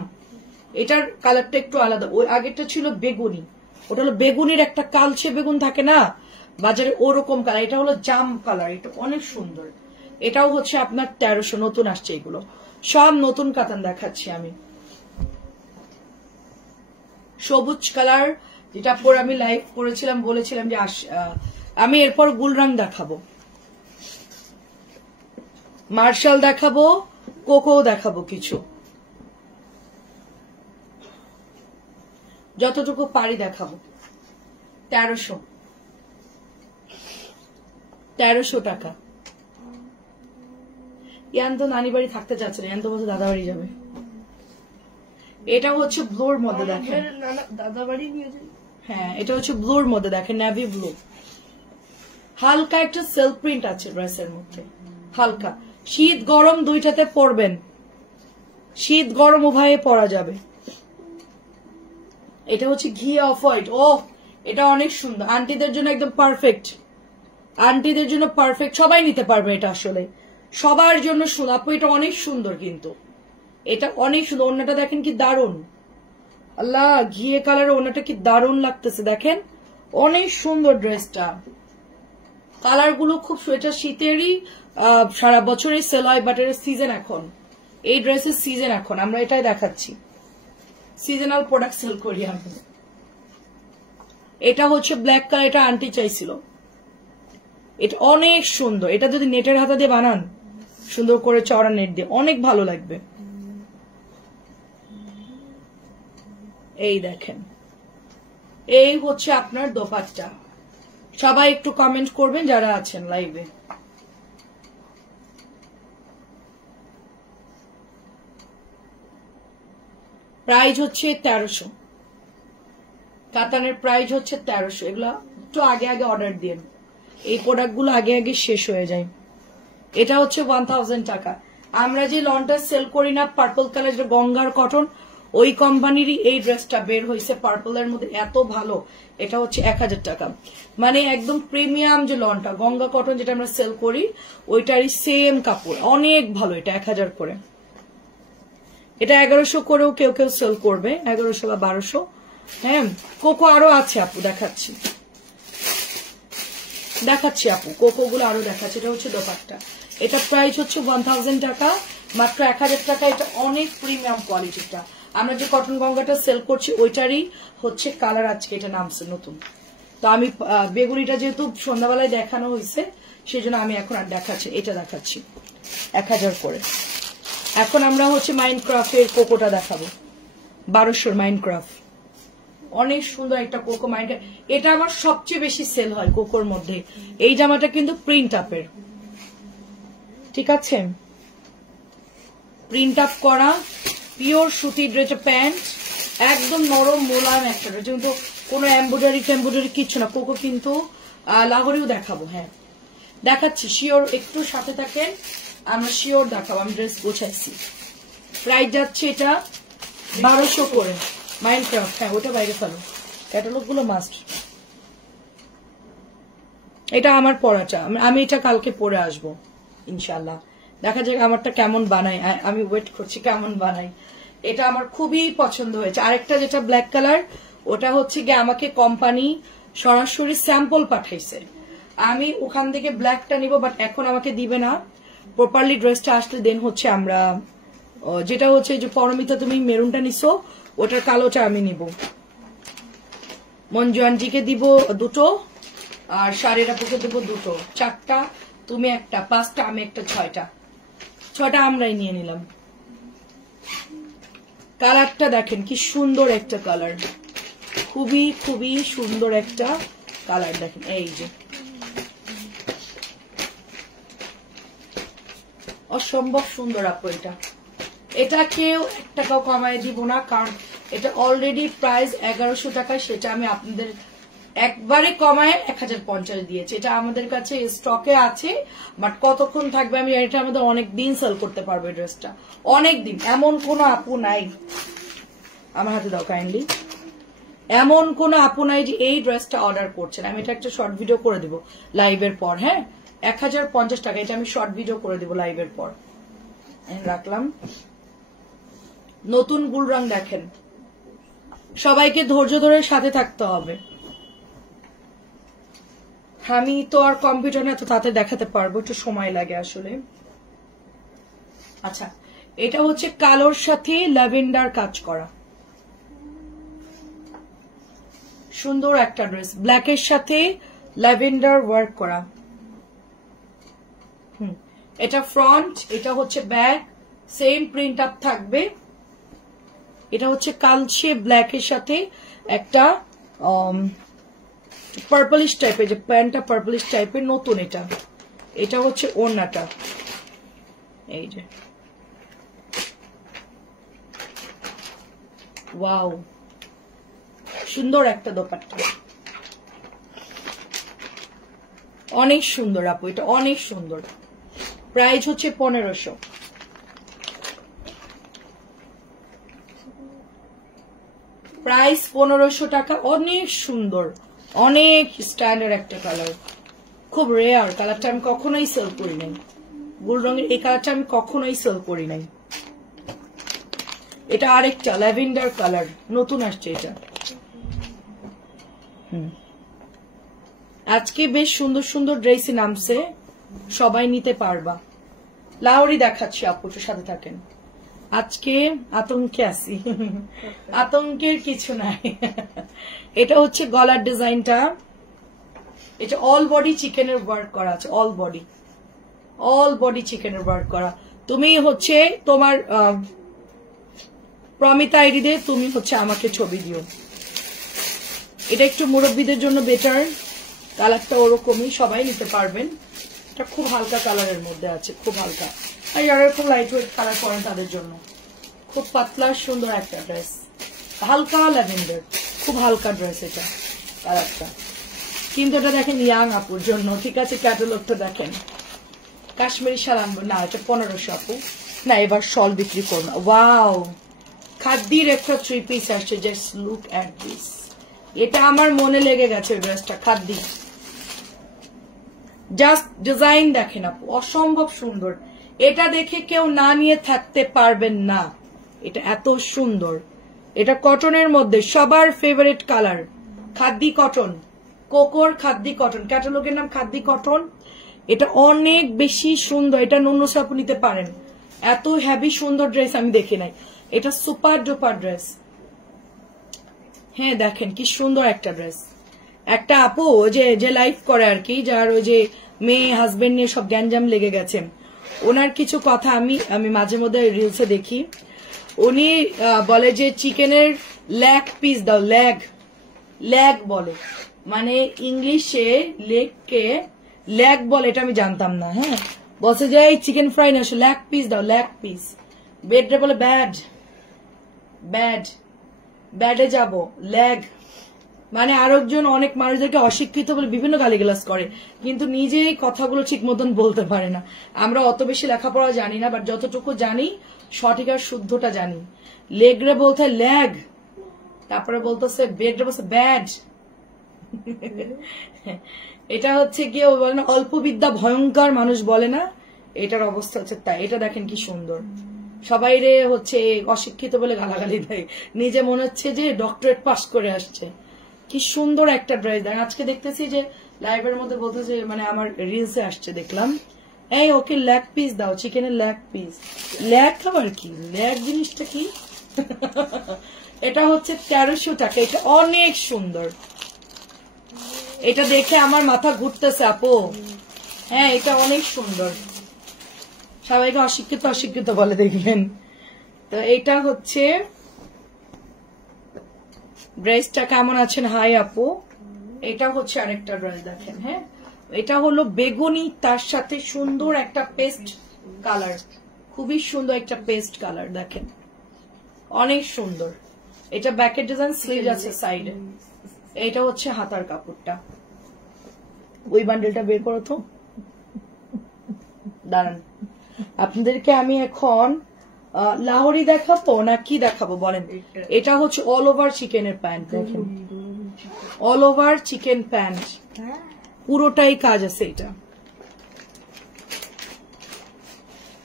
এটার কালারটা একটু আলাদা। ওই আগেরটা ছিল বেগুনি, ওটা হলো বেগুনির একটা কালচে বেগুন থাকে না বাজারে, ওরকম কালার। এটা হলো জাম কালার, এটা অনেক সুন্দর। এটাও হচ্ছে আপনার 1300, নতুন আসছে এগুলো সব নতুন কাতান দেখাচ্ছি আমি। সবুজ কালার, যেটা পর আমি লাইভ করেছিলাম, বলেছিলাম যে আমি এরপর গুলরাং দেখাবো, মার্শাল দেখাবো, কোকো দেখাবো, কিছু যতটুকু পারি দেখাবো। 1300 টাকা। ইয়ান তো নানি বাড়ি থাকতে চাচ্ছে না, ইয়ান তো বলছে দাদা বাড়ি যাবে। এটা হচ্ছে ব্লুর মধ্যে দেখেন, দাদা বাড়ি নিয়ে যাই। হ্যাঁ এটা হচ্ছে ব্লুর মধ্যে দেখেন, নেভি ব্লু, হালকা একটা সেলফ প্রিন্ট আছে ড্রেসের মধ্যে, হালকা। শীত গরম দুইটাতে পরবেন, শীত গরম উভয়ে পরা যাবে। এটা হচ্ছে ঘি অফ হোয়াইট, ও এটা অনেক সুন্দর, আন্টিদের জন্য একদম পারফেক্ট, আন্টিদের জন্য পারফেক্ট, সবাই নিতে পারবে এটা, আসলে সবার জন্য সুন্দর আপু। এটা অনেক সুন্দর, কিন্তু এটা অনেক সুন্দর। ওড়নাটা দেখেন কি দারুন, আল্লাহ ঘিয়ে কালারের ওড়নাটা কি দারুন লাগতেছে দেখেন, অনেক সুন্দর ড্রেসটা। কালার গুলো খুব, এটা শীতেরই সারা বছরই সেল হয়, বাট এর সিজন এখন, এই ড্রেসের সিজন এখন, আমরা এটাই দেখাচ্ছি, সিজনাল প্রোডাক্ট সেল করি আমি। এটা হচ্ছে ব্ল্যাক কালার, এটা আন্টি চাইছিল, এটা অনেক সুন্দর। এটা যদি নেটের হাতা দিয়ে বানান, সুন্দর করে চওড়া নেট দিয়ে, অনেক ভালো লাগবে। এই দেখেন, এই হচ্ছে আপনার দোপাট্টা। সবাই একটু কমেন্ট করবেন যারা আছেন লাইভে। প্রাইস হচ্ছে 1300, কাতানের প্রাইস হচ্ছে 1300। এগুলো একটু আগে আগে অর্ডার দিন, এই প্রোডাক্ট গুলো আগে আগে শেষ হয়ে যায়। এটা হচ্ছে 1000 টাকা। আমরা যে লনটা সেল করি না পার্পল কালার, যেটা গঙ্গার কটন, ওই কোম্পানিরই এই ড্রেসটা বের হয়েছে পার্পলের মধ্যে, এত ভালো। এটা হচ্ছে 1000 টাকা, মানে একদম প্রিমিয়াম যে লনটা গঙ্গা কটন যেটা আমরা সেল করি, ওইটারই সেম কাপড়, অনেক ভালো। এটা 1000 করে, এটা 1100 করেও কেউ কেউ সেল করবে, 1100 বা 1200। হ্যাঁ কোকো আরো আছে আপু, দেখাচ্ছি দেখাচ্ছি আপু, কোকো গুলো আরো দেখাচ্ছি। এটা হচ্ছে দোপাট্টা, এটা প্রাইস হচ্ছে 1000 টাকা, মাত্র 1000 টাকা। এটা অনেক প্রিমিয়াম কোয়ালিটিটা। আমরা যে কটন গঙ্গাটা সেল করছি ওইটারই হচ্ছে কালার, আজকে এটা নামছে নতুন। তো আমি বেগুনিটা যেহেতু সন্ধ্যাবেলায় দেখানো হয়েছে, সেই জন্য আমি এখন আর দেখাচ্ছি, এটা দেখাচ্ছি 1000 করে। এখন আমরা হচ্ছে মাইনক্রাফটের কোকোটা দেখাবো, 1200 মাইনক্রাফট। অনেক সুন্দর একটা কোকো মাইনক্রাফট, এটা আমার সবচেয়ে বেশি সেল হয় কোকোর মধ্যে। এই জামাটা কিন্তু প্রিন্ট আপের, ঠিক আছে, প্রিন্ট আপ করা পিওর সুতি ড্রেস প্যান্ট, একদম নরম মোলায়েম একটা ড্রেস, কিন্তু কোনো এমব্রয়ডারি কিছু না। কোকো কিন্তু লাহোরিও দেখাবো, হ্যাঁ দেখাচ্ছি, শিওর একটু সাথে থাকেন, আমরা শিওর দেখাবো। আমি ড্রেস গোছাইছি। প্রাইস যাচ্ছে এটা 1200 করে মাইনক্রাফট। হ্যাঁ ওটা বাইরে ফেলো, ক্যাটালগ গুলো মাস্ট। এটা আমার পরাটা, আমি এটা কালকে পরে আসবো ইনশাল্লাহ। দেখা যাক আমারটা কেমন বানাই, আমি ওয়েট করছি কেমন বানাই। এটা আমার খুবই পছন্দ হয়েছে। আরেকটা যেটা ব্ল্যাক কালার, ওটা হচ্ছে গিয়ে আমাকে কোম্পানি সরাসরি স্যাম্পল পাঠাইছে, আমি ওখান থেকে ব্ল্যাকটা নিব, বাট এখন আমাকে দিবে না, প্রপারলি ড্রেসটা আসলে দেন হচ্ছে আমরা, যেটা হচ্ছে যে পরমিতা তুমি মেরুনটা নিছো, ওটার কালোটা আমি নিব। মঞ্জু আন্টিকে দিব 2টো, আর শাড়ির আপুকে দেবো 2টো, 4টা তুমি একটা, 5টা আমি একটা, 6টা আমরাই নিয়ে নিলাম। কালারটা দেখেন কি সুন্দর একটা কালার, খুবই খুবই সুন্দর একটা কালার। দেখেন এই যে অসম্ভব সুন্দর আপু। এটা কেউ 1 টাকাও কমায় দিব না, কারণ এটা অলরেডি প্রাইস 1100 টাকা, সেটা আমি আপনাদের একবারে কমায় 1050 দিয়েছি। এটা আমাদের কাছে স্টকে আছে, বাট কতক্ষণ থাকবে আমি, এটা আমাদের অনেক দিন সেল করতে পারবো এই ড্রেসটা, অনেক দিন। এমন কোনো আপু নাই, আমার হাতে দাও কাইন্ডলি, এমন কোন আপু নাই যে এই ড্রেসটা অর্ডার করছেন। আমি এটা একটা শর্ট ভিডিও করে দিব লাইভের পর, হ্যাঁ 1050 টাকা, এটা আমি শর্ট ভিডিও করে দিব লাইভের পর। রাখলাম নতুন গুল রং, দেখেন সবাইকে ধৈর্য ধরে সাথে থাকতে হবে। আমি তো আর কম্পিউটার না তো তাতে দেখাতে পারবো, একটু সময় লাগে আসলে। আচ্ছা, এটা হচ্ছে কালোর সাথে ল্যাভেন্ডার কাজ করা, সুন্দর একটা ড্রেস, ব্ল্যাকের সাথে ল্যাভেন্ডার ওয়ার্ক করা। এটা ফ্রন্ট, এটা হচ্ছে ব্যাক, সেম প্রিন্ট আপ থাকবে। এটা হচ্ছে কালচে ব্ল্যাকের সাথে একটা পার্পলিশ টাইপের, যে প্যান্টটা পার্পলিশ টাইপের, নতুন এটা। এটা হচ্ছে ওড়নাটা, এই যে ওয়াও, সুন্দর একটা দোপাট্টা, অনেক সুন্দর আপু, এটা অনেক সুন্দর। প্রাইস হচ্ছে 1500। প্রাইস 1500 টাকা, অনেক সুন্দর, অনেক স্ট্যান্ডার্ড একটা কালার, খুব রেয়ার কালারটা, আমি কখনোই সেল করি নাই। গোল রঙের এই কালারটা আমি কখনোই সেল করি নাই। এটা আরেকটা ল্যাভেন্ডার কালার, নতুন আসছে এটা। আজকে বেশ সুন্দর সুন্দর ড্রেসই নামছে, সবাই নিতে পারবা। লাহোরি দেখাচ্ছি আপু, সাথে থাকেন। আজকে আতঙ্কে আছি, আতঙ্কের কিছু নাই। এটা হচ্ছে গলার ডিজাইনটা, এটা অল বডি চিকেনের ওয়ার্ক করা আছে, অল বডি চিকেনের ওয়ার্ক করা। তুমি হচ্ছে তোমার প্রমিতা আইডি দিয়ে তুমি হচ্ছে আমাকে ছবি দিও। এটা একটু মুরব্বীদের জন্য বেটার, কালারটা ওরকমই, সবাই নিতে পারবেন। এটা খুব হালকা কালারের মধ্যে আছে, খুব হালকা, আর যারা এরকম লাইট ওয়েট কালার পরেন তাদের জন্য খুব পাতলা সুন্দর একটা ড্রেস, হালকা ল্যাভেন্ডার, খুব হালকা ড্রেস এটা কালারটা। কিন্তু এটা দেখেন ইয়াং আপুর জন্য, ঠিক আছে। ক্যাটালগটা দেখেন, কাশ্মীরি শাল আনবো না, এটা 1500 আপু। না এবার শল বিক্রি করবো না। ওয়াও, খাদ্দির একটা 3 পিস আসছে, জাস্ট লুক এট দিস। এটা আমার মনে লেগে গেছে ড্রেসটা, খাদ্দি। জাস্ট ডিজাইন দেখেন আপু, অসম্ভব সুন্দর। এটা দেখে কেউ না নিয়ে থাকতে পারবেন না, এটা এত সুন্দর। এটা কটনের মধ্যে সবার ফেভারিট কালার, খাদ্দি কটন, কোকোর খাদ্দি কটন, ক্যাটালগের নাম খাদ্দি কটন। এটা অনেক বেশি সুন্দর, এটা নুনু সাপু নিতে পারেন, এত হেভি সুন্দর ড্রেস আমি দেখি নাই। এটা সুপার ডুপার ড্রেস। হ্যাঁ দেখেন কি সুন্দর একটা ড্রেস। একটা আপু যে লাইভ করে আর কি, যার ওই যে মেয়ে হাজবেন্ড নিয়ে সব গ্যাঞ্জাম লেগে গেছে, ওনার কিছু কথা আমি মাঝে মধ্যে রিলসে দেখি। উনি বলে যে চিকেনের লেগ পিস দাও, লেগ বলে, মানে ইংলিশে লেগকে লেগ বলে, এটা আমি জানতাম না। হ্যাঁ, বলছে যে এই চিকেন ফ্রাই না, লেগ পিস দাও, লেগ পিস। বেডরে বলে ব্যাডে যাব, লেগ। মানে আরেকজন অনেক মানুষদেরকে অশিক্ষিত বলে বিভিন্ন গালিগালাজ করে, কিন্তু নিজেই কথাগুলো ঠিক মতন বলতে পারে না। আমরা অত বেশি লেখাপড়া জানি না, বাট যতটুকু জানি সঠিক আর শুদ্ধটা জানি। লেগরে বলতে লেগ, তারপরে বলতেছে বেডরে বলছে ব্যাড। এটা হচ্ছে গিয়ে বলে না অল্প বিদ্যা ভয়ঙ্কর, মানুষ বলে না, এটার অবস্থা হচ্ছে তাই। এটা দেখেন কি সুন্দর, সবাই রে হচ্ছে অশিক্ষিত বলে গালাগালি দেয়, নিজে মনে হচ্ছে যে ডক্টরেট পাস করে আসছে। কি সুন্দর একটা ড্রেস। দেখ আজকে দেখতেছি যে লাইভের মধ্যে বলতেছে, মানে আমার রিলসে আসছে দেখলাম, এই ওকে লেগ পিস দাও, চিকেনের লেগ পিস। লেগ খাবার কি, লেগ জিনিসটা কি? এটা হচ্ছে 1300 টাকা। এটা অনেক সুন্দর, এটা দেখে আমার মাথা ঘুরতেছে আপু। হ্যাঁ, এটা অনেক সুন্দর। সবাইকে অশিক্ষিত বলে দেখলেন তো। এটা হচ্ছে ড্রেসটা কেমন আছেন? হাই আপু। এটা হচ্ছে আরেকটা ড্রেস দেখেন। হ্যাঁ, এটা হলো বেগুনি, তার সাথে সুন্দর একটা পেস্ট কালার, খুবই সুন্দর একটা পেস্ট কালার দেখেন, অনেক সুন্দর। এটা ব্যাকের ডিজাইন, স্লিভ আছে সাইডে। এটা হচ্ছে হাতার কাপড়টা। ওই বান্ডেলটা বের করো তো, দাঁড়ান। আপনাদেরকে আমি এখন লাহোরি দেখাবো না কি দেখাবো বলেন? এটা হচ্ছে অল ওভার চিকেনের প্যান্ট দেখেন, অল ওভার চিকেন প্যান্ট, পুরোটাই কাজ আছে। এটা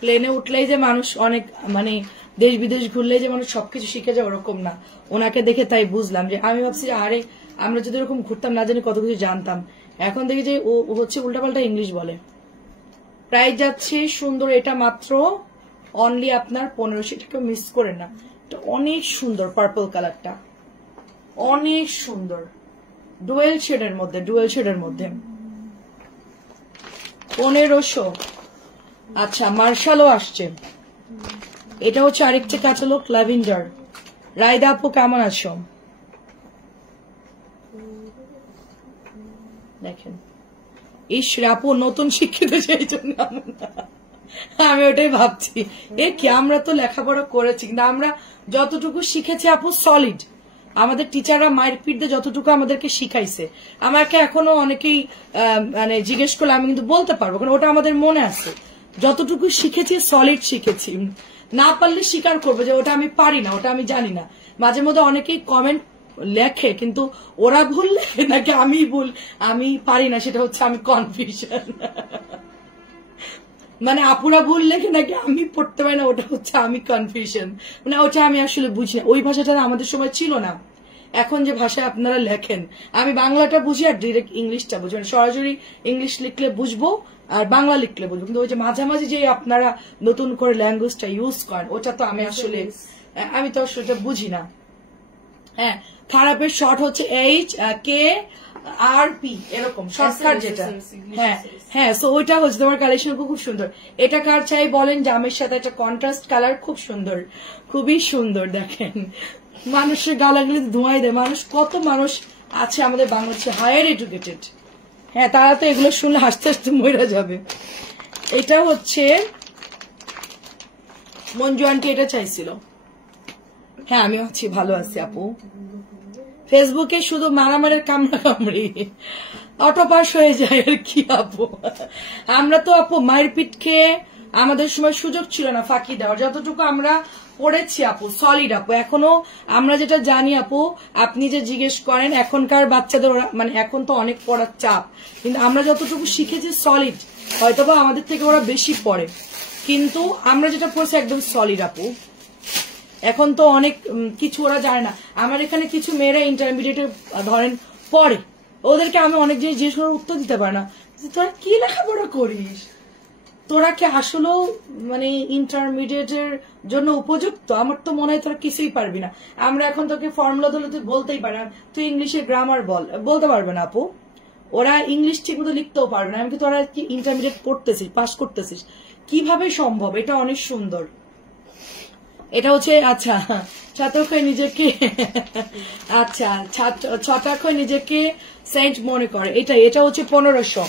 প্লেনে উঠলেই যে মানুষ অনেক, মানে দেশ বিদেশ ঘুরলেই যে মানুষ সবকিছু শিখে যায় ওরকম না। ওনাকে দেখে তাই বুঝলাম যে, আমি ভাবছি যে আরে আমরা যদি এরকম ঘুরতাম না জানি কত কিছু জানতাম। এখন দেখি যে ও হচ্ছে উল্টাপাল্টা ইংলিশ বলে। প্রাইস যাচ্ছে সুন্দর, এটা মাত্র অনলি আপনার 1500। এটাকে মিস করে না, এটা অনেক সুন্দর। পার্পল কালারটা অনেক সুন্দর, ডুয়েল শেডের মধ্যে 1500। আচ্ছা, মার্শালও আসছে। এটা হচ্ছে আরেকটা ক্যাটালগ, ল্যাভেন্ডার। রায়দা আপু কেমন আছো? দেখেন, ইস আপু নতুন শিক্ষিত, সেই জন্য আমি ওটাই ভাবছি, এ কি আমরা তো লেখাপড়া করেছি, কিন্তু আমরা যতটুকু শিখেছি আপু সলিড। আমাদের টিচাররা মায়ের পিঠ দিয়ে যতটুকু আমাদেরকে শিখাইছে, আমাকে এখনো অনেকেই মানে জিজ্ঞেস করলে আমি কিন্তু বলতে পারবো, কারণ ওটা আমাদের মনে আছে। যতটুকু শিখেছি সলিড শিখেছি, না পারলে স্বীকার করবো যে ওটা আমি পারি না, ওটা আমি জানি না। মাঝে মধ্যে অনেকেই কমেন্ট লেখে, কিন্তু ওরা ভুল লেখে নাকি আমি পারি না, সেটা হচ্ছে আমি কনফিউশন। মানে আপুরা ভুল লেখে নাকি আমি পড়তে পারি না, ওটা হচ্ছে আমি কনফিউশন। মানে ওটা আমি আসলে বুঝি না, ওই ভাষাটা আমাদের সময় ছিল না। এখন যে ভাষায় আপনারা লেখেন, আমি বাংলাটা বুঝি আর ডিরেক্ট ইংলিশটা বুঝি, মানে সরাসরি ইংলিশ লিখলে বুঝবো আর বাংলা লিখলে বুঝবো, কিন্তু ওই যে মাঝামাঝি যে আপনারা নতুন করে ল্যাঙ্গুয়েজটা ইউজ করেন, ওটা তো আমি আসলে বুঝি না। হ্যাঁ, খারাপের শর্ট হচ্ছে HKRP, এরকম শর্টকাট যেটা। হ্যাঁ, সো ওইটা হচ্ছে তোমার কালেকশন খুব সুন্দর। এটা কার চাই বলেন? জামের সাথে একটা কন্ট্রাস্ট কালার, খুব সুন্দর, খুবই সুন্দর। দেখেন মানুষের গালাগুলি ধোঁয়াই দেয়। কত মানুষ আছে আমাদের বাংলাদেশে হায়ার এডুকেটেড, হ্যাঁ, তারা তো এগুলো শুনলে হাসতে হাসতে মরে যাবে। এটা হচ্ছে মঞ্জু আন্টি এটা চাইছিল। হ্যাঁ, আমিও আছি, ভালো আছি আপু। ফেসবুকে শুধু মারামারের কামড়ি অটো পাস হয়ে যায় আর কি আপু। আমরা তো আপু মায়ের পিঠ খেয়ে আমাদের সময় সুযোগ ছিল না ফাঁকি দেওয়ার, যতটুকু আমরা পড়েছি আপু সলিড আপু। এখনো আমরা যেটা জানি আপু, আপনি যে জিজ্ঞেস করেন এখনকার বাচ্চাদের, মানে এখন তো অনেক পড়ার চাপ, কিন্তু আমরা যতটুকু শিখেছি সলিড। হয়তোবা আমাদের থেকে ওরা বেশি পড়ে, কিন্তু আমরা যেটা পড়ছি একদম সলিড আপু। এখন তো অনেক কিছু ওরা জানে না। আমার এখানে কিছু মেয়েরা ইন্টারমিডিয়েটে ধরেন পড়ে, ওদেরকে আমি অনেক জিনিস জিজ্ঞেস করে উত্তর দিতে পারি না। তোরা কি লেখাপড়া করিস, তোরা কি আসলেও মানে ইন্টারমিডিয়েটের জন্য উপযুক্ত? আমার তো মনে হয় তোরা কিছুই পারবি না। আমরা এখন তোকে ফর্মুলা দিলে তুই বলতেই পারি না, তুই ইংলিশে গ্রামার বলতে পারবে না আপু। ওরা ইংলিশ ঠিক মতো লিখতেও পারবে না। এমনকি তোরা কি ইন্টারমিডিয়েট পড়তেছিস, পাস করতেছিস, কিভাবে সম্ভব? এটা অনেক সুন্দর। এটা হচ্ছে আচ্ছা ছাত্রকে নিজেকে আচ্ছা ছটাকে নিজেকে সেন্ট মনে করে। এটা হচ্ছে 1500।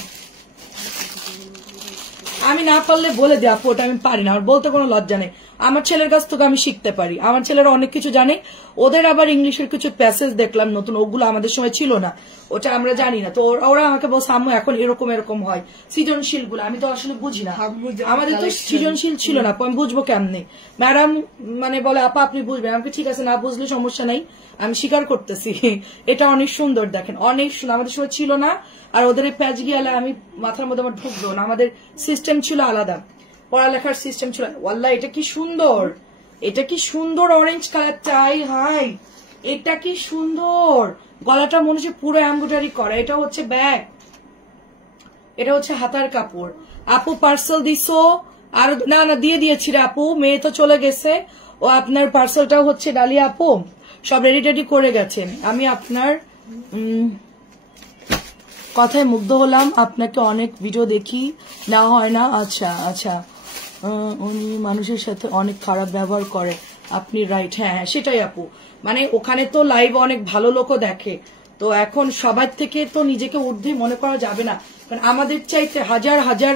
আমি না পারলে বলে দিই আপু, ওটা আমি পারি না, আমার বলতে কোনো লজ্জা নেই। আমার ছেলের কাছ থেকে আমি শিখতে পারি, আমার ছেলেরা অনেক কিছু জানে। ওদের আবার ইংলিশের কিছু প্যাসেজ দেখলাম নতুন, ওগুলো আমাদের সময় ছিল না, ওটা আমরা জানি না। তো ওরা আমাকে বলছে আম্মু এখন এরকম এরকম হয় সৃজনশীল গুলো, আমি তো আসলে বুঝি না, আমাদের তো সৃজনশীল ছিল না, আমি বুঝবো কেমনে? ম্যাডাম মানে বলে আপা আপনি বুঝবেন, আমাকে ঠিক আছে না বুঝলে সমস্যা নাই, আমি স্বীকার করতেছি। এটা অনেক সুন্দর দেখেন, অনেক সুন্দর, আমাদের সময় ছিল না। আর ওদের এই প্যাচ গিয়ালে আমি মাথার মধ্যে আমার ঢুকলো না, আমাদের সিস্টেম ছিল আলাদা, পড়ালেখার সিস্টেম ছিল। ওয়াল্লাহ এটা কি সুন্দর, এটা কি সুন্দর অরেঞ্জ কালার চাই হাই, এটা কি সুন্দর, গলাটা মনে হচ্ছে পুরো এমব্রয়ডারি করা। এটা হচ্ছে ব্যাগ, এটা হচ্ছে হাতার কাপড়। আপু পার্সেল দিছো? আর না না দিয়ে দিয়েছি রে আপু, মেয়ে তো চলে গেছে। ও আপনার পার্সেলটাও হচ্ছে ডালিয়া আপু সব রেডি টেডি করে গেছেন। আমি আপনার কথায় মুগ্ধ হলাম, আপনাকে অনেক ভিডিও দেখি, না হয় না? আচ্ছা আচ্ছা, উনি মানুষের সাথে অনেক খারাপ ব্যবহার করে, আপনি রাইট। হ্যাঁ সেটাই আপু, মানে ওখানে তো লাইভ অনেক ভালো লোকও দেখে, তো এখন সবার থেকে তো নিজেকে ঊর্ধ্বে মনে করা যাবে না, কারণ আমাদের চাইতে হাজার হাজার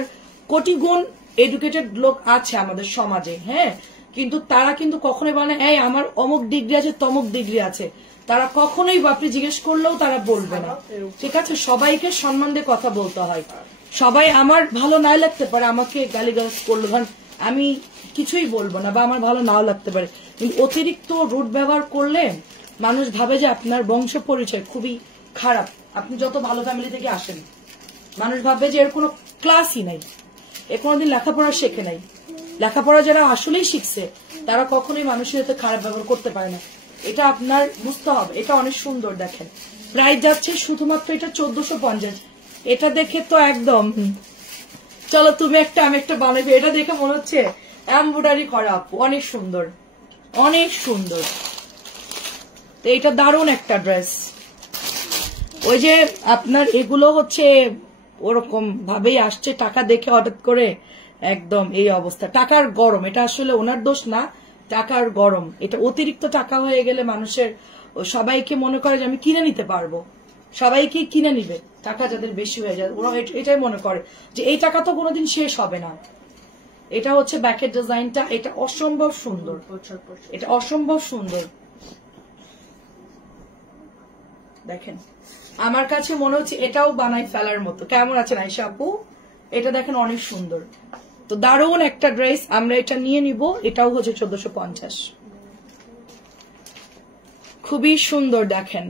কোটি গুণ এডুকেটেড লোক আছে আমাদের সমাজে। হ্যাঁ, কিন্তু তারা কিন্তু কখনোই বলে এই আমার অমুক ডিগ্রি আছে তমুক ডিগ্রি আছে, তারা কখনোই আপনি জিজ্ঞেস করলেও তারা বলবে না। ঠিক আছে, সবাইকে সম্মান দিয়ে কথা বলতে হয়। সবাই আমার ভালো না লাগতে পারে, আমাকে গালিগালাজ করলো, ধরেন আমি কিছুই বলবো না, বা আমার ভালো নাও লাগতে পারে, কিন্তু অতিরিক্ত রুট ব্যবহার করলে মানুষ ভাবে যে আপনার বংশ পরিচয় খুবই খারাপ। আপনি যত ভালো ফ্যামিলি থেকে আসেন, মানুষ ভাববে যে এর কোনো ক্লাসই নাই, এ কোনোদিন লেখাপড়া শেখে নাই। লেখাপড়া যারা আসলেই শিখছে তারা কখনোই মানুষের সাথে খারাপ ব্যবহার করতে পারে না, এটা আপনার বুঝতে হবে। এটা অনেক সুন্দর দেখেন, প্রাইস যাচ্ছে শুধুমাত্র এটা 1450। এটা দেখে তো একদম চলো তুমি একটা আমি একটা বানাবি, এটা দেখে মনে হচ্ছে এমব্রয়ডারি করা আপু, অনেক সুন্দর অনেক সুন্দর। তো এটা দারুণ একটা ড্রেস। ওই যে আপনার এগুলো হচ্ছে ওরকম ভাবেই আসছে, টাকা দেখে হঠাৎ করে একদম এই অবস্থা, টাকার গরম। এটা আসলে ওনার দোষ না, টাকার গরম। এটা অতিরিক্ত টাকা হয়ে গেলে মানুষের সবাইকে মনে করে যে আমি কিনে নিতে পারবো, সবাইকে কিনে নিবে, টাকা যাদের বেশি হয়ে যায় ওরা এটাই মনে করে যে এই টাকা তো কোনোদিন শেষ হবে না। এটা হচ্ছে ব্যাকের ডিজাইনটা, এটা অসম্ভব সুন্দর, এটা অসম্ভব সুন্দর দেখেন। আমার কাছে মনে হচ্ছে এটাও বানাই ফেলার মতো। কেমন আছেন আয়েশা আপু? এটা দেখেন অনেক সুন্দর, তো দারুণ একটা ড্রেস। আমরা এটা নিয়ে নিব, এটাও হচ্ছে 1450, খুবই সুন্দর দেখেন।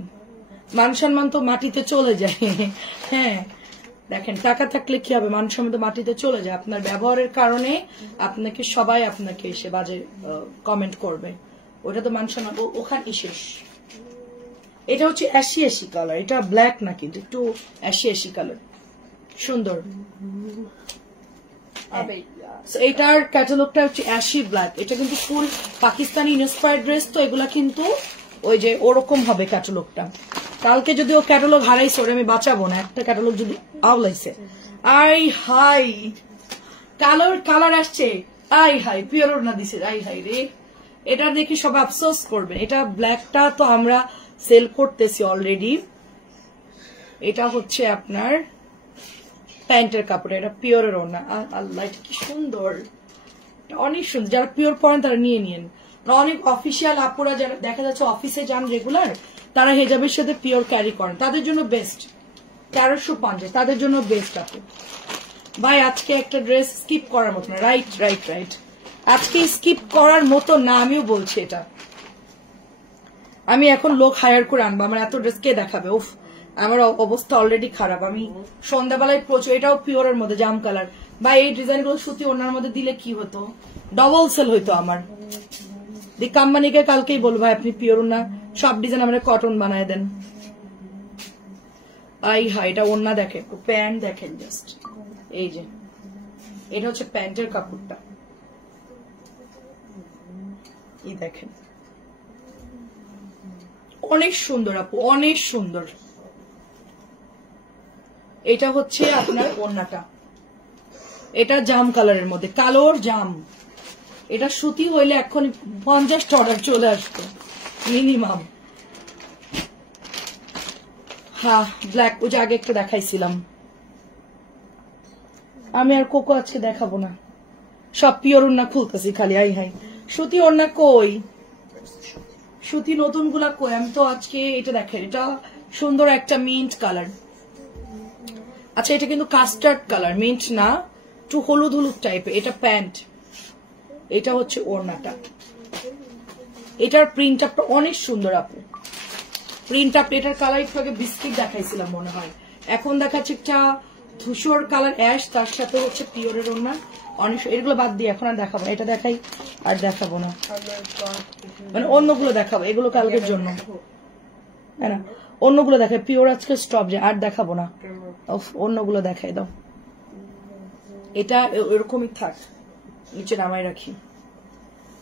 মান সম্মান তো মাটিতে চলে যায়। হ্যাঁ দেখেন, টাকা থাকলে কি হবে, মান সম্মান তো মাটিতে চলে যায়। আপনার ব্যবহারের কারণে আপনাকে সবাই আপনাকে এসে বাজে কমেন্ট করবে, ওটা তো মান সম্মান ওখানে শেষ। এটা হচ্ছে অ্যাশি অ্যাশি কালার, এটা ব্ল্যাক না কিন্তু একটু অ্যাশি অ্যাশি কালার, সুন্দর। এটার ক্যাটালগটা হচ্ছে অ্যাশি ব্ল্যাক। এটা কিন্তু ফুল পাকিস্তানি ইন্সপায়ার্ড ড্রেস, তো এগুলা কিন্তু ওই যে ওরকম হবে ক্যাটালগটা। কালকে যদি ও ক্যাটালগ হারাইছে ওরে আমি বাঁচাবো না, একটা ক্যাটালগ যদি আওলাইছে। আই হাই কালার আসছে, আই হাই পিওর না দিছে, আই হাই রে, এটা দেখে সব আফসোস করবে। এটা ব্ল্যাকটা তো আমরা সেল করতেছি অলরেডি। এটা হচ্ছে আপনার প্যান্টের কাপড়, এটা পিওরের ওড়না। আল্লাহ এটা কি সুন্দর, অনেক সুন্দর। যারা পিওর পরেন তারা নিয়ে নিন, অনেক অফিসিয়াল আপুরা যারা দেখা যাচ্ছে অফিসে যান রেগুলার, তারা হেজাবের সাথে পিওর ক্যারি করেন, তাদের জন্য বেস্ট। 1350 তাদের জন্য বেস্ট আপু। ভাই আজকে একটা ড্রেস স্কিপ করার মতো না, রাইট রাইট রাইট, আজকে স্কিপ করার মতো না, আমিও বলছি এটা। আমি এখন লোক হায়ার করে আনবো, আমার এত ড্রেস কে দেখাবে? উফ, আমার অবস্থা অলরেডি খারাপ। আমি সন্ধ্যাবেলায় প্রচুর, এটাও পিওরের মধ্যে জাম কালার। বা এই ডিজাইন গুলো সুতি ওনার মধ্যে দিলে কি হতো, ডবল সেল হইতো আমার। দি কোম্পানিকে কালকেই বলবো ভাই আপনি পিওর না সব ডিজাইন আমাদের কটন বানায় দেন। আই হাই এটা ওন্না দেখেন, প্যান্ট দেখেন জাস্ট, এই যে এটা হচ্ছে প্যান্টের কাপড়টা, এই দেখেন অনেক সুন্দর আপু, অনেক সুন্দর। এটা হচ্ছে আপনার ওন্নাটা, এটা জাম কালারের মধ্যে, কালোর জাম। এটা সুতি হইলে এখন 50টা অর্ডার চলে আসতো মিনিমাম। হ্যাঁ ব্ল্যাক, ওই যে আগে একটা দেখাইছিলাম। আমি আর কোকো আজকে দেখাবো না, সব পিওর ওড়না খুলতেছি খালি। আই হাই, সুতি ওড়না কই, সুতি নতুন গুলা কই? আমি তো আজকে এটা দেখাই, এটা সুন্দর একটা মিন্ট কালার। আচ্ছা এটা কিন্তু কাস্টার্ড কালার, মিন্ট না, একটু হলুদ হলুদ টাইপের। এটা প্যান্ট, এটা হচ্ছে ওড়নাটা। এটার প্রিন্ট আপটা অনেক সুন্দর আপু, প্রিন্ট আপ। এটার কালার একটু আগে বিস্কিট দেখাইছিলাম মনে হয়, এখন দেখাচ্ছে একটা ধূসর কালার অ্যাশ, তার সাথে হচ্ছে পিওরের ওড়না। অনেক এগুলো বাদ দিয়ে এখন আর দেখাবো, এটা দেখাই আর দেখাবো না, মানে অন্যগুলো দেখাবো, এগুলো কালকের জন্য। না অন্যগুলো দেখাই, পিওর আজকে স্টপ যে, আর দেখাবো না, অন্যগুলো দেখাই দাও। এটা এরকমই থাক, নিচে নামাই রাখি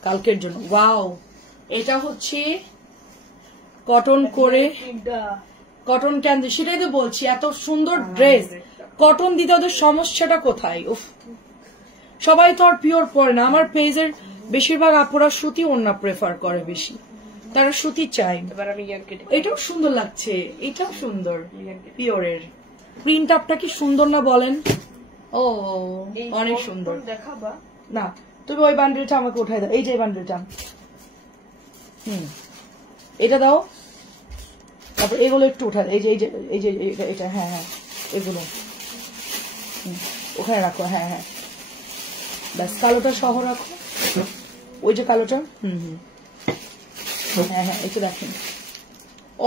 কালকের জন্য। ওয়াও, এটা হচ্ছে কটন করে, কটন কেন, সেটাই তো বলছি, এত সুন্দর ড্রেস কটন দিতে ওদের সমস্যাটা কোথায়? উফ, সবাই তো আর পিওর পরে না। আমার পেজের বেশিরভাগ আপুরা সুতি ওড়না প্রেফার করে বেশি, তারা সুতি চাই। এটাও সুন্দর লাগছে, এটাও সুন্দর পিওরের। প্রিন্ট আপটা কি সুন্দর না বলেন? ও অনেক সুন্দর। দেখাবা না তুমি ওই বান্ডেলটা আমাকে উঠাই দাও, এই যে বান্ডেলটা, এটা দাও। তারপর এগুলো একটু উঠা, এই যে এই যে এই যে এটা, হ্যাঁ হ্যাঁ এগুলো ওখানে রাখো, হ্যাঁ হ্যাঁ ব্যাস, কালোটা সহ রাখো, ওই যে কালোটা, হ্যাঁ হ্যাঁ একটু দেখেন,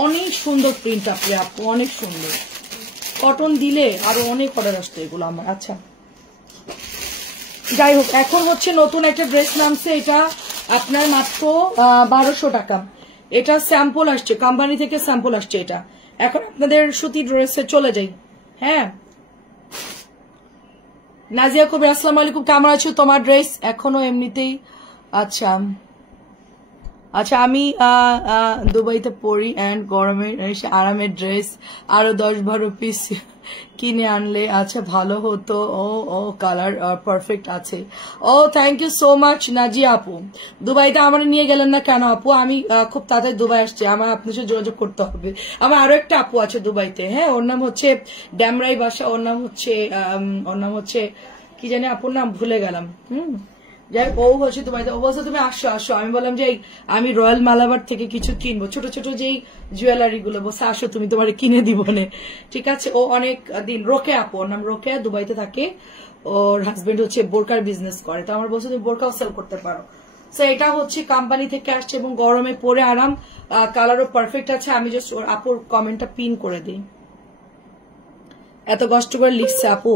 অনেক সুন্দর প্রিন্ট আপনি আপু, অনেক সুন্দর। কটন দিলে আরো অনেক অর্ডার আসতো এগুলো আমার। আচ্ছা যাই হোক, এখন হচ্ছে নতুন একটা ড্রেস নামছে, এটা আপনার মাত্র 1200 টাকা। এটা স্যাম্পল আসছে, কোম্পানি থেকে স্যাম্পল আসছে এটা। এখন আপনাদের সুতি ড্রেসে চলে যাই। হ্যাঁ নাজিয়া কবির, আসসালামু আলাইকুম, কেমন আছো? তোমার ড্রেস এখনো এমনিতেই। আচ্ছা আচ্ছা, আমি দুবাইতে পড়ি এন্ড গরমের আরামের ড্রেস আরো 10-12 পিস কিনে আনলে আচ্ছা ভালো হতো। ও কালার পারফেক্ট আছে। ও thank you so much Nazia আপু। দুবাইতে আমার নিয়ে গেলেন না কেন আপু? আমি খুব তাড়াতাড়ি দুবাই আসছি, আমার আপনার সাথে যোগাযোগ করতে হবে। আমার আরো একটা আপু আছে দুবাইতে, হ্যাঁ, ওর নাম হচ্ছে ড্যামরাই বাসা, ওর নাম হচ্ছে কি জানি আপুর নাম ভুলে গেলাম। যাই ও হচ্ছে দুবাইতে, ও বলছে তুমি আসো আসো। আমি বললাম যে আমি রয়্যাল মালাবার থেকে কিছু কিনবো, ছোট ছোট যেই জুয়েলারি গুলো, বলছে আসো তুমি, তোমার কিনে দিব না। ঠিক আছে, ও অনেক দিন, রোকেয়া আপু, ওর নাম রোকেয়া, দুবাইতে থাকে। ওর হাজবেন্ড হচ্ছে বোরকার বিজনেস করে, তো আমার বলছে তুমি বোরকাও সেল করতে পারো। তো এটা হচ্ছে কোম্পানি থেকে আসছে এবং গরমে পরে আরাম, কালারও পারফেক্ট আছে। আমি জাস্ট ওর আপুর কমেন্টটা পিন করে দিই, এত কষ্ট করে লিখছে আপু,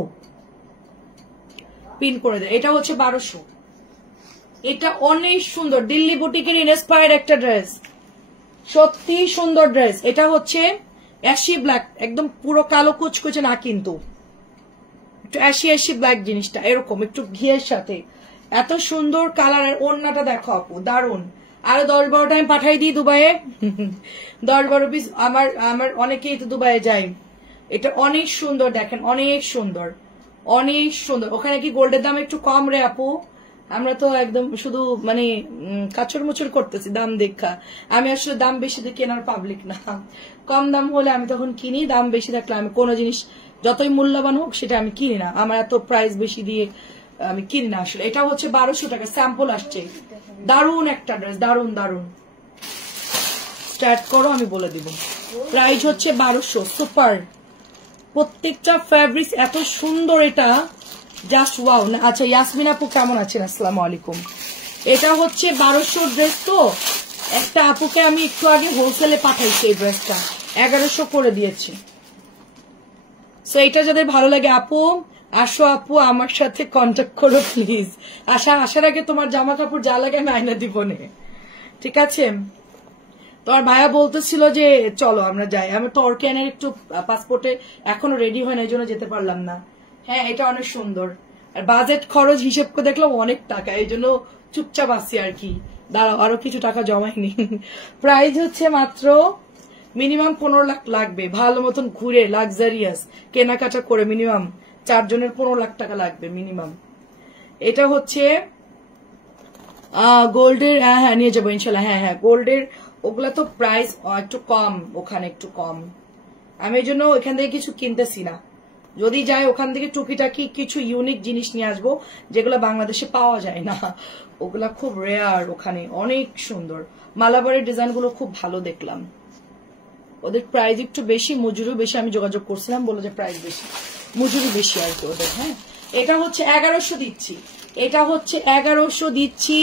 পিন করে দেয়। এটা হচ্ছে 1200। এটা অনেক সুন্দর, দিল্লি বুটিকের ইন্সপায়ার্ড একটা ড্রেস, সত্যি সুন্দর ড্রেস। এটা হচ্ছে অ্যাশি ব্ল্যাক, একদম পুরো কালো কুচকুচে না, কিন্তু একটু অ্যাশি ব্ল্যাক জিনিসটা, এরকম একটু ঘিয়ের সাথে, এত সুন্দর কালারের। ওড়নাটা দেখো আপু, দারুন। আরো 10-12টা আমি পাঠাই দিই দুবাইয়ে, 10-12 পিস। আমার অনেকেই তো দুবাইয়ে যায়। এটা অনেক সুন্দর, দেখেন অনেক সুন্দর, অনেক সুন্দর। ওখানে কি গোল্ডের দাম একটু কম রে আপু? আমরা তো একদম শুধু মানে কাচর মুচর করতেছি দাম দেখা। আমি আসলে দাম বেশি দিয়ে কেনার পাবলিক না, কম দাম হলে আমি তখন কিনি, দাম বেশি থাকলে আমি কোনো জিনিস যতই মূল্যবান হোক সেটা আমি কিনি না, আমার এত প্রাইস বেশি দিয়ে আমি কিনি না আসলে। এটা হচ্ছে 1200 টাকা, স্যাম্পল আসছে। দারুন একটা ড্রেস, দারুন দারুন। স্টার্ট করো, আমি বলে দিব। প্রাইস হচ্ছে 1200, সুপার। প্রত্যেকটা ফ্যাব্রিক্স এত সুন্দর, এটা জাস্ট ওয়াও। আচ্ছা ইয়াসমিন আপু কেমন আছেন? আসসালামু আলাইকুম। এটা হচ্ছে 1200 ড্রেস, তো একটা আপুকে আমি একটু আগে হোলসেলে পাঠাইছি, এই ড্রেসটা 1100 করে দিয়েছি। সো এটা যাদের ভালো লাগে আপু, আসো আপু, আমার সাথে কন্ট্যাক্ট করো প্লিজ। আসার আগে তোমার জামা কাপড় যা লাগে আমি আয়না দিব না, ঠিক আছে? তোমার ভাইয়া বলতেছিল যে চলো আমরা যাই, আমি তো অর্কেনের একটু পাসপোর্টে এখনো রেডি হয় না, এই জন্য যেতে পারলাম না। হ্যাঁ এটা অনেক সুন্দর, আর বাজেট খরচ হিসেব করে দেখলাম অনেক টাকা, এই জন্য চুপচাপ আসছি আর কি। দাঁড়াও আরো কিছু টাকা জমাইনি। প্রাইস হচ্ছে মাত্র মিনিমাম 15 লাখ লাগবে, ভালো মতন ঘুরে লাক্সারিয়াস কেনাকাটা করে মিনিমাম 4 জনের 15 লাখ টাকা লাগবে মিনিমাম। এটা হচ্ছে গোল্ডের, হ্যাঁ নিয়ে যাবো ইনশাল্লাহ। হ্যাঁ গোল্ডের ওগুলা তো প্রাইস একটু কম, ওখানে একটু কম। আমি এই জন্য এখান থেকে কিছু কিনতেছি না, যদি যাই ওখান থেকে টুকিটাকি কিছু ইউনিক জিনিস নিয়ে আসবো যেগুলো বাংলাদেশে পাওয়া যায় না, ওগুলা খুব রেয়ার। ওখানে অনেক সুন্দর মালাবারের ডিজাইন গুলো খুব ভালো দেখলাম। ওদের প্রাইস একটু বেশি, মজুরিও বেশি। আমি যোগাযোগ করছিলাম, বলে যে প্রাইস বেশি, মজুরি বেশি আর কি ওদের। হ্যাঁ এটা হচ্ছে 1100 দিচ্ছি, এটা হচ্ছে 1100 দিচ্ছি।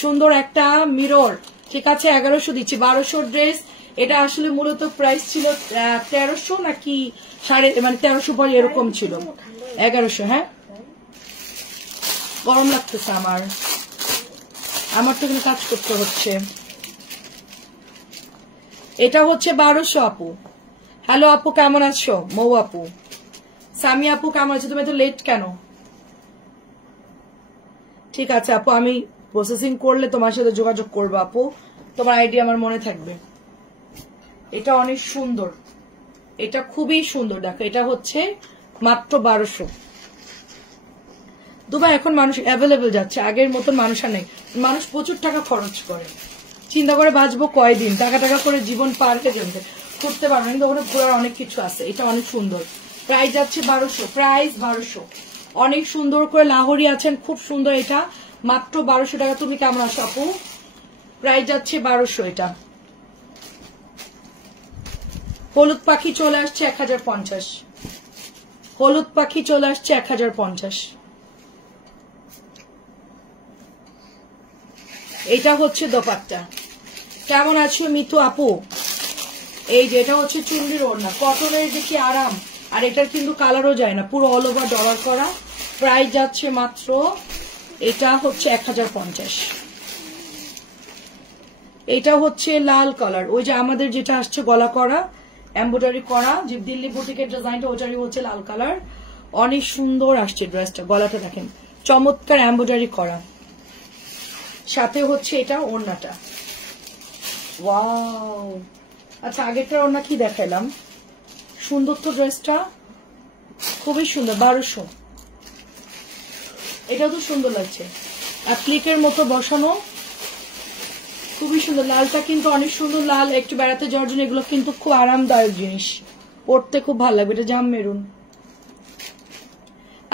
সুন্দর একটা মিরর, ঠিক আছে 1100 দিচ্ছি। 1200 ড্রেস। এটা আসলে মূলত প্রাইস ছিল 1300 নাকি 1300 পরে এরকম ছিল, 1100। হ্যাঁ গরম লাগতেছে আমার তো এখানে কাজ করতে হচ্ছে। এটা হচ্ছে 1200 আপু। হ্যালো আপু কেমন আছো? মৌ আপু, সামি আপু কেমন আছো? তুমি এত লেট কেন? ঠিক আছে আপু, আমি প্রসেসিং করলে তোমার সাথে যোগাযোগ করবো আপু, তোমার আইডিয়া আমার মনে থাকবে। এটা অনেক সুন্দর, এটা খুবই সুন্দর। দেখো এটা হচ্ছে মাত্র 1200। দুবাই এখন মানুষ অ্যাভেলেবেল যাচ্ছে, আগের মতন মানুষ আর নেই। মানুষ প্রচুর টাকা খরচ করে, চিন্তা করে বাঁচবো কয়দিন, টাকা করে জীবন পার্কে জমতে করতে পারবো, কিন্তু ওখানে ঘোরার অনেক কিছু আছে। এটা অনেক সুন্দর, প্রাইস যাচ্ছে 1200, প্রাইস 1200। অনেক সুন্দর করে লাহোরি আছেন, খুব সুন্দর। এটা মাত্র 1200 টাকা। তুমি কেমন আছো আপু? প্রাইস যাচ্ছে 1200। এটা হলুদ পাখি চলে আসছে 1050, হলুদ পাখি চলে আসছে 1050। এটা হচ্ছে দোপাট্টা। কেমন আছো মিতু আপু? এই যে এটা হচ্ছে চুন্ডির ওড়না, কটনের যে কি আরাম, আর এটার কিন্তু কালারও যায় না, পুরো অল ওভার ডলার করা। প্রাইস যাচ্ছে মাত্র, এটা হচ্ছে 1050। এটা হচ্ছে লাল কালার, ওই যে আমাদের যেটা আসছে গলা করা এমব্রয়ডারি করা, যে দিল্লি বুটিকের ডিজাইনটা, ওটারই হচ্ছে লাল কালার। অনেক সুন্দর আসছে ড্রেসটা, গলাটা দেখেন চমৎকার এমব্রয়ডারি করা, সাথে হচ্ছে এটা ওড়নাটা। ওয়াও, আচ্ছা আগেরটার ওড়না কি দেখাইলাম, সুন্দর তো ড্রেসটা, খুবই সুন্দর। 1200। এটাও তো সুন্দর লাগছে, অ্যাপ্লিকের মতো বসানো, খুবই সুন্দর। লালটা কিন্তু অনেক সুন্দর, লাল একটু বেড়াতে যাওয়ার জন্য এগুলো কিন্তু খুব আরামদায়ক জিনিস, পড়তে খুব ভালো লাগবে। এটা জাম মেরুন।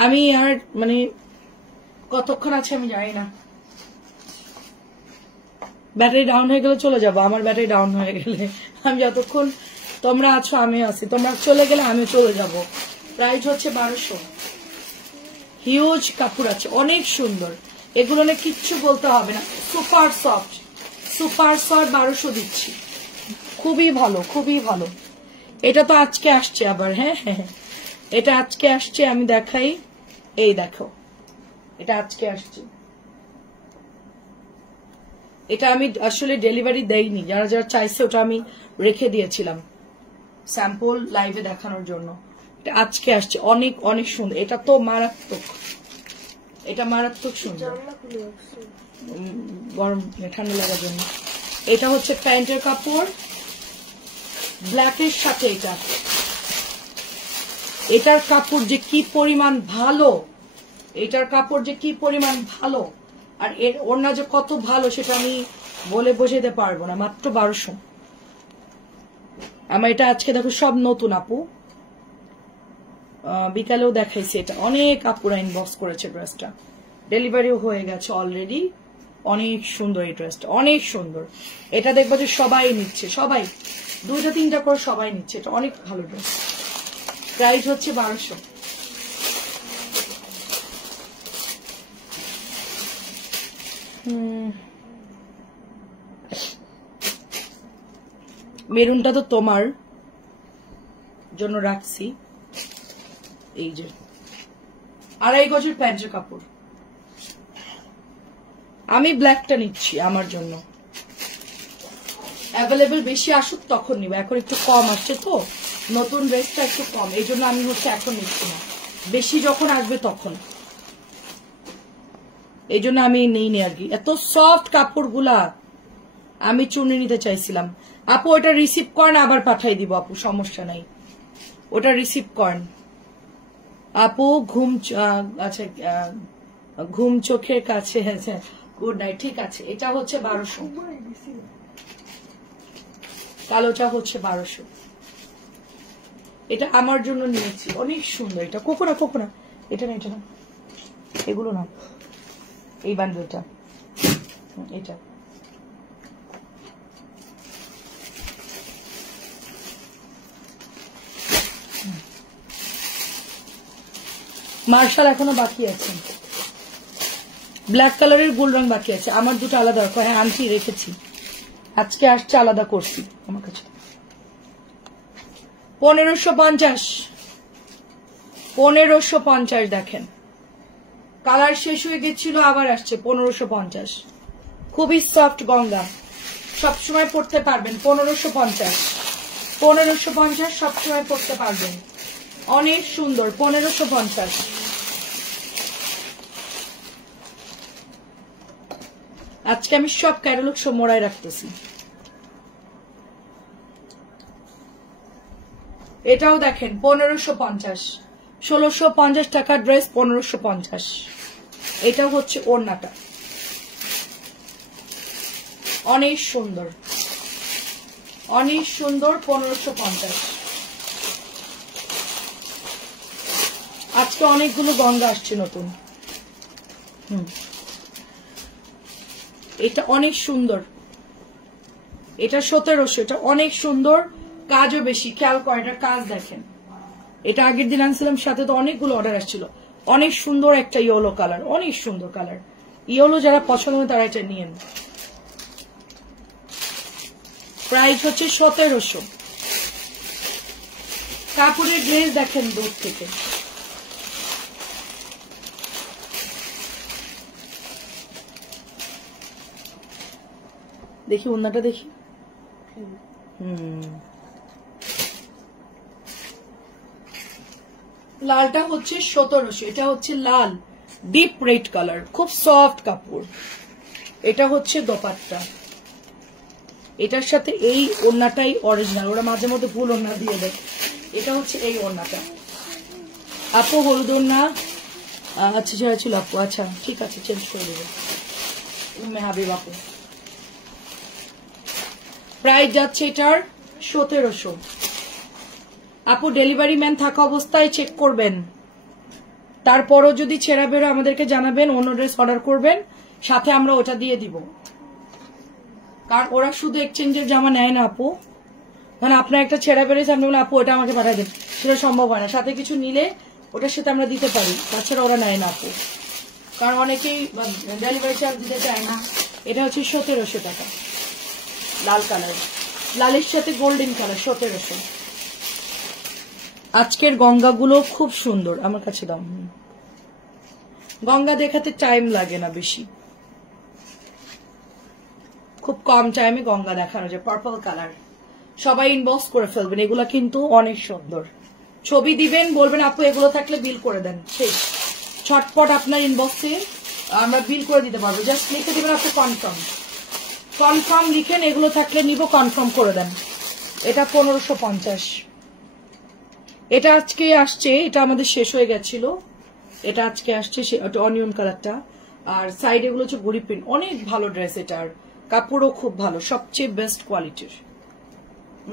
আমি আর কতক্ষণ আছে আমি জানি না, ব্যাটারি ডাউন হয়ে গেলে চলে যাবো। আমার ব্যাটারি ডাউন হয়ে গেলে, আমি যতক্ষণ তোমরা আছো আমি আছি, তোমরা চলে গেলে আমি চলে যাব। প্রাইস হচ্ছে 1200। হিউজ কাপড় আছে, অনেক সুন্দর। এগুলো নিয়ে কিচ্ছু বলতে হবে না, সুপার সফট, সুপার সফট। 1200 দিচ্ছি, খুবই ভালো, খুবই ভালো। এটা তো আজকে আসছে আবার। হ্যাঁ হ্যাঁ, এটা আজকে আসছে, আমি দেখাই। এই দেখো, এটা আজকে আসছে। এটা আমি আসলে ডেলিভারি দেইনি, যারা যারা চাইছে ওটা আমি রেখে দিয়েছিলাম স্যাম্পল লাইভে দেখানোর জন্য। এটা আজকে আসছে, অনেক অনেক সুন্দর। এটা তো মারাত্মক, এটা মারাত্মক সুন্দর, গরম ঠান্ডা লাগার জন্য। এটা হচ্ছে প্যান্টের কাপড়, ব্ল্যাকের সাথে এটা, এটার কাপড় যে কি পরিমাণ ভালো, এটার কাপড় যে কি পরিমাণ ভালো, আর এর ওড়না যে কত ভালো সেটা আমি বলে বোঝাতে পারবো না। মাত্র 1200। আমার এটা আজকে দেখো সব নতুন আপু, বিকালেও দেখাইছি। এটা অনেক আপুরা ইনবক্স করেছে, ড্রেসটা ডেলিভারিও হয়ে গেছে অলরেডি। অনেক সুন্দর এই ড্রেসটা, অনেক সুন্দর। এটা দেখবো যে সবাই নিচ্ছে, সবাই 2-3টা করে সবাই নিচ্ছে। এটা অনেক ভালো ড্রেস। প্রাইস হচ্ছে 1200। মেরুনটা তো তোমার জন্য রাখছি। এই যে 2.5 গজের প্যান্টের কাপড়, আমি ব্ল্যাকটা নিচ্ছি আমার জন্য। অ্যাভেলেবেল বেশি আসুক তখন নিব, এখন একটু কম আসছে তো, নতুন ড্রেসটা একটু কম, এই জন্য আমি এখন নিচ্ছি না। বেশি যখন আসবে তখন, এই জন্য আমি নেইনি আর কি। এত সফট কাপড়গুলা, আমি চুনি নিতে চাইছিলাম। আপু ওটা রিসিভ করেন, আবার পাঠাই দিব আপু, সমস্যা নাই, ওটা রিসিভ করেন। আপু আচ্ছা ঘুম চোখের কাছে আছে, গুড নাইট। ঠিক আছে, এটা হচ্ছে 1200, কালোটা হচ্ছে 1200। এটা আমার জন্য নিয়েছি, অনেক সুন্দর। এটা কোকোনা কোকোনা, এটা না, এটা না, এগুলো না, এই বান্ডেলটা, এটা মার্শাল এখনো বাকি আছে, ব্ল্যাক কালারের গোল্ড রং বাকি আছে। আমার দুটো আলাদা রাখো। হ্যাঁ আনছি, রেখেছি, আজকে আসছে আলাদা করছি আমার কাছে। 1550, 1550 দেখেন, কালার শেষ হয়ে গেছিল, আবার আসছে 1550। খুবই সফট গঙ্গা, সবসময় পড়তে পারবেন। 1550, 1550 সবসময় পড়তে পারবেন, অনেক সুন্দর। 1550। আজকে আমি সব ক্যাটালগ মোড়ায় রাখতেছি। এটাও দেখেন 1550, 1650 টাকার ড্রেস 1550। এটাও হচ্ছে ওড়নাটা, অনেক সুন্দর, অনেক সুন্দর। 1550। আজকে অনেকগুলো গঙ্গা আসছে নতুন। এটা অনেক সুন্দর, এটা 1700, এটা অনেক সুন্দর, কাজও বেশি, খেয়াল করে এটা কাজ দেখেন। এটা আগের দিন আনছিলাম, সাথে তো অনেকগুলো অর্ডার আসছিল। অনেক সুন্দর একটা ইয়েলো কালার, অনেক সুন্দর কালার। ইয়েলো যারা পছন্দ হয় তারা এটা নিয়েন। প্রাইস হচ্ছে 1700। কাপড়ের ড্রেস দেখেন দূর থেকে, দেখি ওড়নাটা দেখি। লালটা হচ্ছে 1700, এটা হচ্ছে লাল ডিপ রেড কালার, খুব সফট কাপড়। এটা হচ্ছে দোপাট্টা, এটার সাথে এই ওড়নাটাই অরিজিনাল, ওরা মাঝে মধ্যে ভুল ওড়না দিয়ে দেয়। এটা হচ্ছে এই ওড়নাটা। আপু হলুদ ওড়না, আচ্ছা ছেড়া ছিল আপু, আচ্ছা ঠিক আছে, চেঞ্জ করে দেবো। হাবিব আপু, প্রাইস যাচ্ছে এটার 1700। আপু ডেলিভারি ম্যান থাকা অবস্থায় চেক করবেন, তারপরও যদি ছেঁড়া বেরো আমাদেরকে জানাবেন, অন্য ড্রেস অর্ডার করবেন, সাথে আমরা ওটা দিয়ে দিব। কারণ ওরা শুধু এক্সচেঞ্জের জামা নেয় না আপু, মানে আপনার একটা ছেঁড়া বেরোছে, আপনি বলেন আপু ওটা আমাকে পাঠাই দেন, সেটা সম্ভব হয় না। সাথে কিছু নিলে ওটার সাথে আমরা দিতে পারি, তাছাড়া ওরা নেয় না আপু, কারণ অনেকেই ডেলিভারি চার্জ দিতে চায় না। এটা হচ্ছে 1700 টাকা, লাল কালার, লালের সাথে গোল্ডেন কালার, 1700। আজকের গঙ্গাগুলো খুব সুন্দর, আমার কাছে দাম। গঙ্গা দেখাতে টাইম লাগে না বেশি, খুব কম টাইমে গঙ্গা দেখানো যায়। পার্পল কালার, সবাই ইনবক্স করে ফেলবেন, এগুলা কিন্তু অনেক সুন্দর। ছবি দিবেন, বলবেন আপু এগুলো থাকলে বিল করে দেন, শেষ। ছটপট আপনার ইনবক্সে আমরা বিল করে দিতে পারবো, জাস্ট লিখে দিবেন আপনি কনফার্ম, কনফার্ম লিখেন, এগুলো থাকলে নিব, কনফার্ম করে দেন। এটা 1550। এটা আজকে আসছে, এটা আমাদের শেষ হয়ে গেছিল, এটা আজকে আসছে, অনিয়ন কালারটা। আর সাইড এগুলো হচ্ছে গড়ি প্রিন্ট, অনেক ভালো ড্রেস, এটার কাপড়ও খুব ভালো, সবচেয়ে বেস্ট কোয়ালিটির,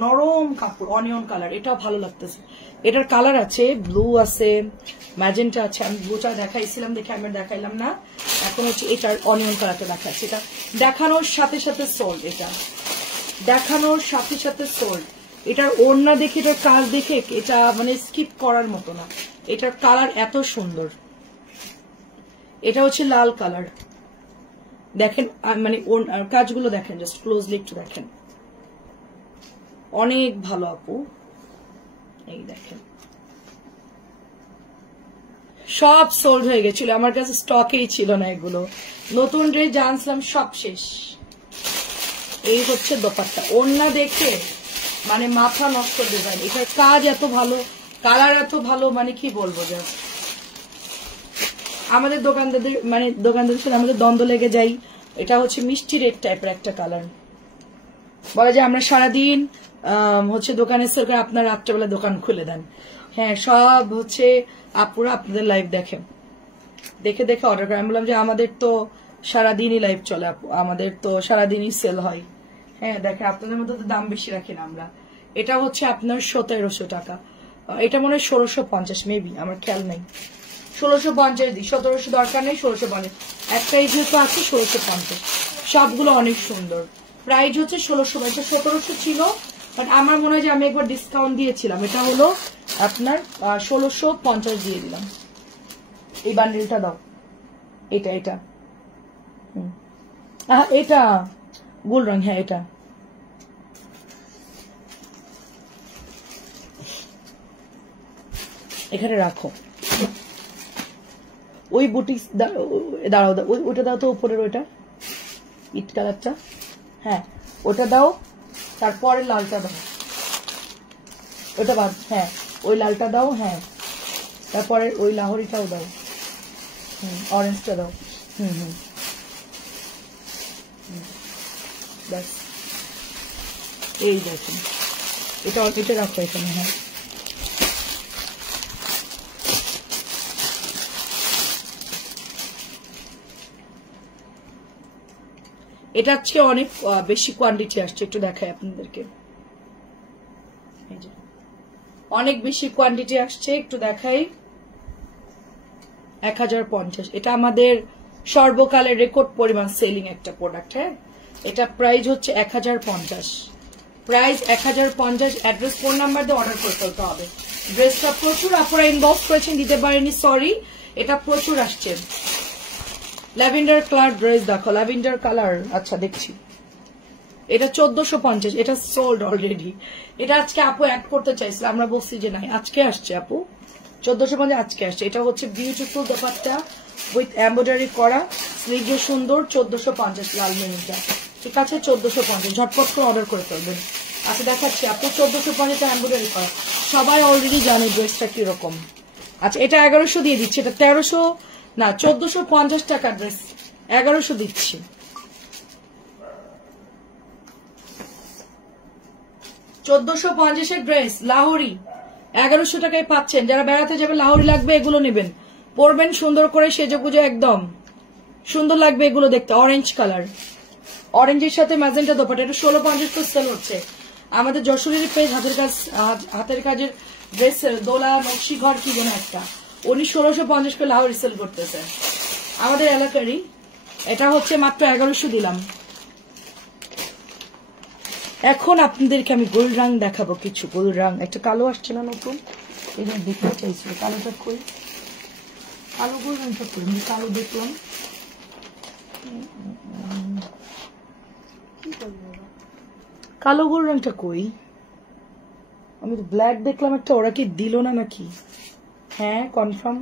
নরম কাপড়, অনিয়ন কালার, এটাও ভালো লাগতেছে। এটার কালার আছে, ব্লু আছে, ম্যাজেন্টা আছে। আমি ব্লুটা দেখাইছিলাম, দেখে আমি দেখাইলাম না, এখন হচ্ছে এটার অনিয়ন কালারটা দেখাচ্ছে। এটা দেখানোর সাথে সাথে সোল্ড, এটা দেখানোর সাথে সাথে সোল্ড। এটার ওড়না দেখে, এটার কাজ দেখে, এটা মানে স্কিপ করার মতো না, এটার কালার এত সুন্দর। এটা হচ্ছে লাল কালার, দেখেন মানে কাজগুলো দেখেন, জাস্ট ক্লোজলি একটু দেখেন, অনেক ভালো আপু। এই দেখেন, সব সোল্ড হয়ে গেছিল, আমার কাছে স্টকেই ছিল না এগুলো। নতুন ড্রেস জানছিলাম, সব শেষ। এই হচ্ছে দোপাট্টা, ওড়না দেখে মানে মাথা নষ্ট ডিজাইন, এটার কাজ এত ভালো, কালার এত ভালো, মানে কি বলবো। জাস্ট আমাদের দোকানদারদের মানে দোকানদারের সাথে আমাদের দ্বন্দ্ব লেগে যাই। এটা হচ্ছে মিষ্টি রেড টাইপের একটা কালার, বলা যায় আমরা সারাদিন হচ্ছে দোকানে সেল করে, আপনার রাত্রেবেলা দোকান খুলে দেন। হ্যাঁ, সব হচ্ছে আপুরা আপনাদের লাইভ দেখেন, দেখে দেখে অর্ডার করে। আমি বললাম যে আমাদের তো সারাদিনই লাইভ চলে আপু, আমাদের তো সারাদিনই সেল হয়। হ্যাঁ দেখে আপনাদের মধ্যে তো দাম বেশি রাখি না আমরা। এটা হচ্ছে আপনার 1700 টাকা, এটা মনে হয় 1650 মেবি, আমার খেয়াল নেই। 1650 দিই, 1700 দরকার নেই, 1650 একটাই যেহেতু আছে 1650। সবগুলো অনেক সুন্দর। প্রাইস হচ্ছে 1650, 1700 ছিল, বাট আমার মনে হয় যে আমি একবার ডিসকাউন্ট দিয়েছিলাম, এটা হলো আপনার 1650 দিয়ে দিলাম। এই বান্ডেলটা দাও, এটা এটা এটা গোল রং, হ্যাঁ এটা এখানে রাখো। ওই বুটিক দাঁড়াও, ওইটা দাও তো, উপরের ওইটা ইট কালারটা, হ্যাঁ ওটা দাও, তারপরে লালটা দাও, ওটা বাদ, হ্যাঁ ওই লালটা দাও, হ্যাঁ তারপরে ওই লাহোরিটাও দাও, অরেঞ্জটা দাও, ব্যাস। এই দেখুন, এটা এটা রাখো এখানে, হ্যাঁ এটা আজকে অনেক বেশি কোয়ান্টিটি আসছে, একটু দেখাই আপনাদেরকে। অনেক বেশি কোয়ান্টিটি আসছে, একটু দেখাই। 1050, এটা আমাদের সর্বকালের রেকর্ড পরিমাণ সেলিং একটা প্রোডাক্ট। হ্যাঁ এটা প্রাইস হচ্ছে 1050, প্রাইস 1050। অ্যাড্রেস ফোন নাম্বার দিয়ে অর্ডার করে ফেলতে হবে। ড্রেসটা প্রচুর আপনারা ইনবক্স করেছেন, দিতে পারেনি, সরি, এটা প্রচুর আসছে। ল্যাভেন্ডার কালার ড্রেস দেখো, ল্যাভেন্ডার কালার, আচ্ছা দেখছি। এটা 1450, এটা সোল্ড অলরেডি। এটা আজকে আপু অ্যাড করতে চাইছিল, আমরা বলছি যে নাই, আজকে আসছে আপু 1450, আজকে আসছে। এটা হচ্ছে বিউটিফুল দোপাট্টা উইথ এমব্রয়ডারি করা, স্লিভে সুন্দর, 1450 লাল মেরুনটা, ঠিক আছে 1450, ঝটপট করে অর্ডার করে ফেলবেন। আচ্ছা দেখাচ্ছি আপু, 1450 এমব্রয়ডারি করা, সবাই অলরেডি জানে ড্রেসটা কিরকম। আচ্ছা এটা 1100 দিয়ে দিচ্ছি, এটা 1300 না 1450 টাকা ড্রেস, 1100 দিচ্ছি। $1450 ড্রেস লাহোরি 1100 টাকায় পাচ্ছেন। যারা বেড়াতে যাবে লাহোরি লাগবে, এগুলো নেবেন, পরবেন সুন্দর করে, সেজে গুজে একদম সুন্দর লাগবে এগুলো দেখতে। অরেঞ্জ কালার, অরেঞ্জের সাথে ম্যাজেন্টা দোপাট্টা, এটা 1650 করে সেল হচ্ছে। আমাদের যশোরের পেজ হাতের কাজের ড্রেস দোলা নকশি ঘর কি যেন একটা, উনি 1650 করে লাহোরি সেল করতেছে আমাদের এলাকারই। এটা হচ্ছে মাত্র 1100 দিলাম। এখন আপনাদেরকে আমি গোল্ড রং দেখাবো, কিছু গোল্ড রং। একটা কালো আসছে না নতুন, এই জন্য দেখতে চাইছিল, কালোটা কই, কালো গোল্ড রংটা কই, আমি কালো দেখলাম। কালো গোল্ড রংটা কই, আমি তো ব্ল্যাক দেখলাম একটা, ওরা কি দিল না নাকি? হ্যাঁ কনফার্ম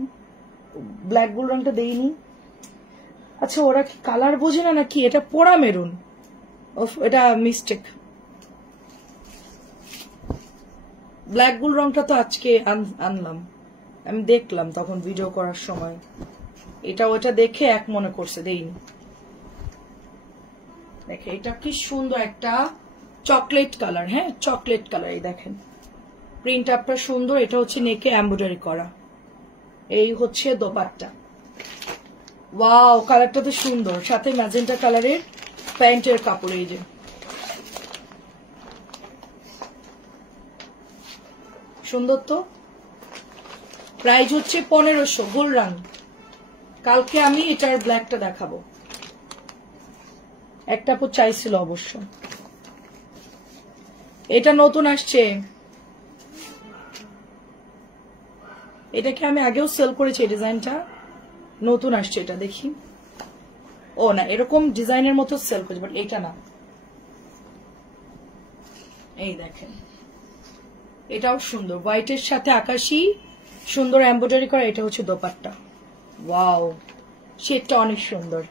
ব্ল্যাক গোল্ড রংটা দেইনি। আচ্ছা ওরা কি কালার বোঝে না নাকি? এটা পোড়া মেরুন, এটা মিস্টেক। ব্ল্যাক গোল্ড রংটা তো আজকে আনলাম, আমি দেখলাম তখন ভিডিও করার সময়, এটা ওটা দেখে এক মনে করছে, দেইনি। দেখে এটা কি সুন্দর একটা চকলেট কালার, হ্যাঁ চকলেট কালার, এই দেখেন প্রিন্ট আপটা সুন্দর। এটা হচ্ছে নেকে এমব্রয়ডারি করা, এই হচ্ছে দোপাট্টা। ওয়াও কালারটা তো সুন্দর, সাথে ম্যাজেন্টা কালারের প্যান্টের কাপড়, এই যে সুন্দর তো। প্রাইস হচ্ছে 1500 গোল্ড রং। কালকে আমি এটার ব্ল্যাকটা দেখাবো, একটা আপু চাইছিল অবশ্য। এটা নতুন আসছে, এটাকে আমি আগেও সেল করেছি, এই ডিজাইনটা নতুন আসছে, এটা দেখি। ও না এরকম ডিজাইনের মতো সেল করেছে, বাট এটা না। এই দেখেন এটাও সুন্দর, হোয়াইটের সাথে আকাশি সুন্দর এমব্রয়ডারি করা। এটা হচ্ছে দোপাট্টা, ওয়াও শেডটা অনেক সুন্দর,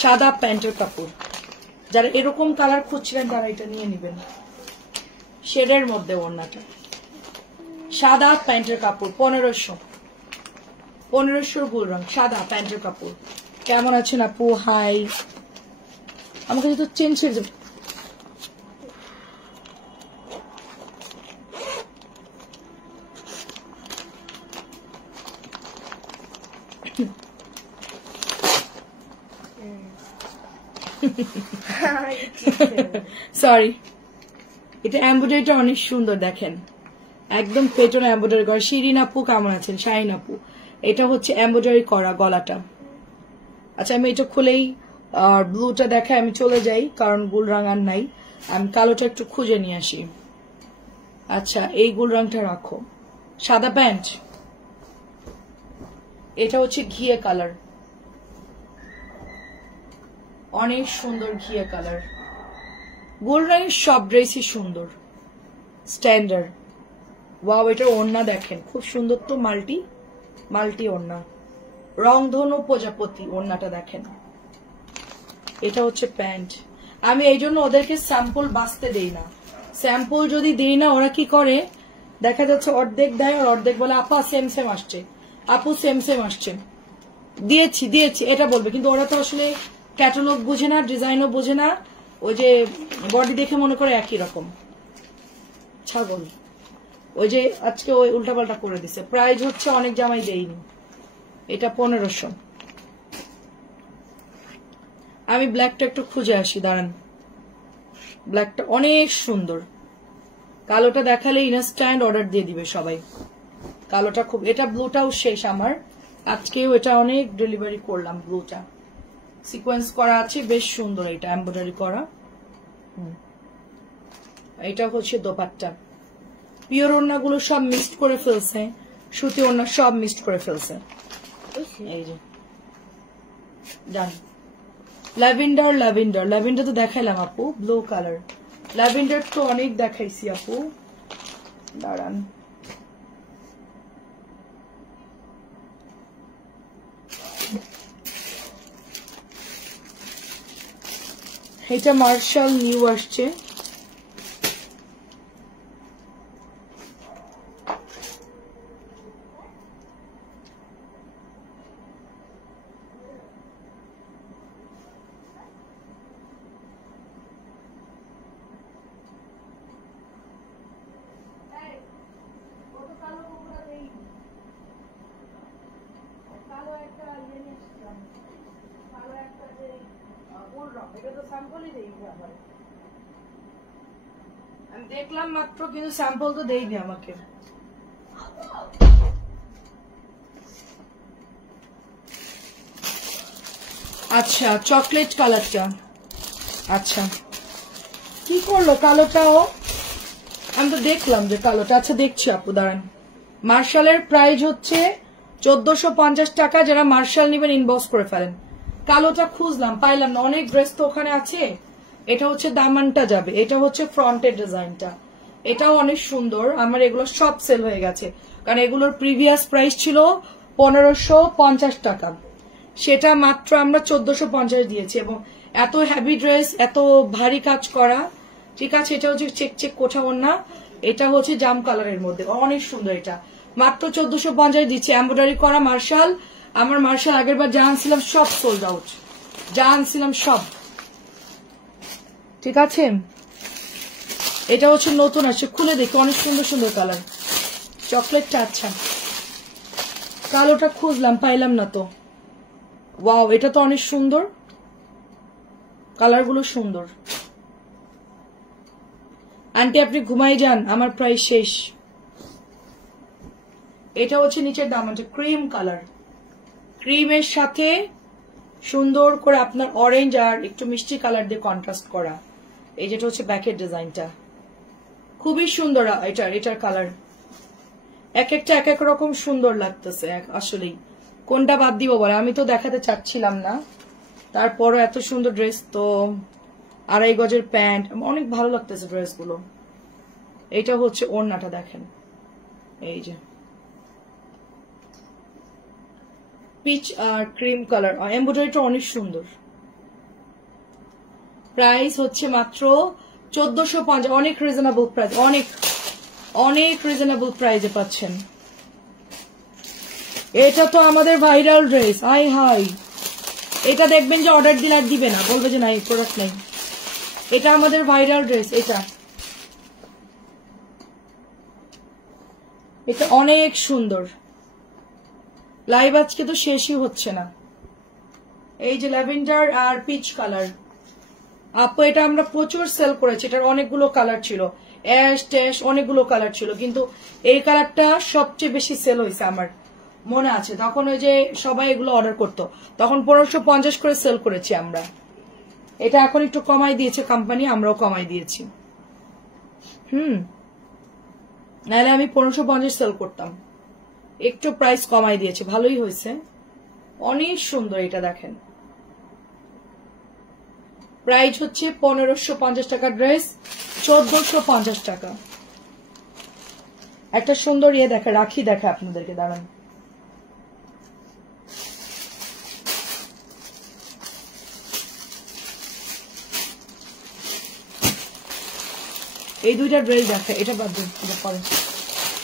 সাদা প্যান্টের কাপড়। যারা এরকম কালার খুঁজছিলেন তারা এটা নিয়ে নেবেন। শেডের মধ্যে ওড়নাটা, সাদা প্যান্টের কাপড়, 1500 গোল রং, সাদা প্যান্টের কাপড়। কেমন আছেন আপু? হাই, আমাকে যেহেতু চেঞ্জ হয়ে যাবে। সরি, এটা এমব্রয়ডারিটা অনেক সুন্দর দেখেন, একদম পেটন এমব্রয়ডারি করা। শিরিন আপু কেমন আছেন? শাহিন আপু, এটা হচ্ছে এমব্রয়ডারি করা গলাটা। আচ্ছা আমি এটা খুলেই ব্লুটা দেখে আমি চলে যাই, কারণ গুল রং আর নাই, আমি কালোটা একটু খুঁজে নিয়ে আসি। আচ্ছা এই গুল রংটা রাখো। সাদা প্যান্ট, এটা হচ্ছে ঘিয়ে কালার, অনেক সুন্দর ঘিয়ে কালার। গুল রঙের সব ড্রেসই সুন্দর, স্ট্যান্ডার্ড। ওয়াও, এটার ওড়না দেখেন খুব সুন্দর তো, মাল্টি ওড়না, রংধনু প্রজাপতি ওড়নাটা দেখেন। এটা হচ্ছে প্যান্ট। আমি এই জন্য ওদেরকে স্যাম্পল বাঁচতে দেই না, স্যাম্পল যদি দেই না ওরা কি করে দেখা যাচ্ছে অর্ধেক দেয় আর অর্ধেক বলে আপা সেম সেম আসছে, আপু সেম সেম আসছে, দিয়েছি এটা বলবে, কিন্তু ওরা তো আসলে ক্যাটালগ বুঝে না, ডিজাইনও বুঝে না, ওই যে বডি দেখে মনে করে একই রকম ছাগল। ওই যে আজকে ওই উল্টাপাল্টা করে দিছে। প্রাইস হচ্ছে অনেক জামাই দেইনি, এটা 1500। আমি ব্ল্যাকটা একটু খুঁজে আসি, দাঁড়ান। ব্ল্যাকটা অনেক সুন্দর, কালোটা দেখালে ইনস্ট্যান্ট অর্ডার দিয়ে দিবে সবাই। কালোটা খুব, এটা ব্লুটাও শেষ আমার, আজকেও এটা অনেক ডেলিভারি করলাম। ব্লুটা সিকোয়েন্স করা আছে, বেশ সুন্দর, এটা এমব্রয়ডারি করা। এটা হচ্ছে দোপাট্টা। পিওর ওড়নাগুলো সব মিক্সড করে ফেলছে, সুতি ওড়না সব মিক্সড করে ফেলছে। এই যে ডান। ল্যাভেন্ডার তো দেখাইলাম আপু, ব্লু কালার। ল্যাভেন্ডার তো অনেক দেখাইছি আপু, দাঁড়ান। এটা মার্শাল নিউ আসছে, আমি দেখলাম মাত্র, কিন্তু স্যাম্পল তো দেইনি আমাকে। আচ্ছা চকলেট কালারটা, আচ্ছা কি করলো কালোটাও, আমি তো দেখলাম যে কালোটা। আচ্ছা দেখছি আপু, দাঁড়ান। মার্শালের প্রাইস হচ্ছে 1450 টাকা, যারা মার্শাল নিবেন ইনবক্স করে ফেলেন। কালোটা খুঁজলাম পাইলাম না, অনেক ড্রেস তো ওখানে আছে। এটা হচ্ছে দামানটা যাবে, এটা হচ্ছে ফ্রন্টের ডিজাইনটা, এটাও অনেক সুন্দর। আমার এগুলো সব সেল হয়ে গেছে, কারণ এগুলোর প্রিভিয়াস প্রাইস ছিল 1550 টাকা, সেটা মাত্র আমরা 1450 দিয়েছি। এবং এত হেভি ড্রেস, এত ভারী কাজ করা, ঠিক আছে। এটা হচ্ছে চেক কোঠা ওড়না, এটা হচ্ছে জাম কালারের মধ্যে, অনেক সুন্দর। এটা মাত্র 1450 দিচ্ছে, এমব্রয়ডারি করা মার্শাল। আমার মার্শাল আগের বার যা আনছিলাম সব সোল্ড আউট, যা আনছিলাম সব, ঠিক আছে। এটা হচ্ছে নতুন আসছে, খুলে দেখি, অনেক সুন্দর সুন্দর কালার। চকলেটটা আচ্ছা, কালোটা খুঁজলাম পাইলাম না তো। ওয়াও, এটা তো অনেক সুন্দর, কালারগুলো সুন্দর। আন্টি আপনি ঘুমাই যান, আমার প্রায় শেষ। এটা হচ্ছে নিচের দামানটা, ক্রিম কালার, ক্রিমের সাথে সুন্দর করে আপনার অরেঞ্জ আর একটু মিষ্টি কালার দিয়ে কন্ট্রাস্ট করা। এই যেটা হচ্ছে ব্যাকের ডিজাইনটা, খুবই সুন্দর। এটার কালার এক একটা এক এক রকম সুন্দর লাগতেছে আসলেই। কোনটা বাদ দিব বলে, আমি তো দেখাতে চাচ্ছিলাম না, তারপরও এত সুন্দর ড্রেস। তো 2.5 গজের প্যান্ট, অনেক ভালো লাগতেছে ড্রেসগুলো। এইটা হচ্ছে ওড়নাটা দেখেন, এই যে পিচ আর ক্রিম কালার, এমব্রয়ডারিটা অনেক সুন্দর। প্রাইস হচ্ছে মাত্র 1450, অনেক রিজনেবল প্রাইস, অনেক রিজনেবল প্রাইসে পাচ্ছেন। এটা তো আমাদের ভাইরাল ড্রেস, হাই এটা দেখবেন যে অর্ডার দিলে আর দিবে না, বলবে যে নাই প্রোডাক্ট নাই। এটা আমাদের ভাইরাল ড্রেস, এটা অনেক সুন্দর। লাইভ আজকে তো শেষই হচ্ছে না। এই যে ল্যাভেন্ডার আর পিচ কালার আপু, এটা আমরা প্রচুর সেল করেছি। এটার অনেকগুলো কালার ছিল, অ্যাশ ট্যাশ অনেকগুলো কালার ছিল, কিন্তু এই কালারটা সবচেয়ে বেশি সেল হয়েছে আমার মনে আছে। তখন ওই যে সবাই এগুলো অর্ডার করতো, তখন 1550 করে সেল করেছি আমরা। এটা এখন একটু কমাই দিয়েছে কোম্পানি, আমরাও কমাই দিয়েছি। নাহলে আমি 1550 সেল করতাম, একটু প্রাইস কমাই দিয়েছে, ভালোই হয়েছে। অনেক সুন্দর এটা দেখেন, প্রাইস হচ্ছে 1550 টাকা ড্রেস, 1450 টাকা। একটা সুন্দর ইয়ে দেখে রাখি দেখে আপনাদেরকে, দাঁড়ান। এই দুইটা ড্রেস দেখে, এটা বাদ দিন, পরে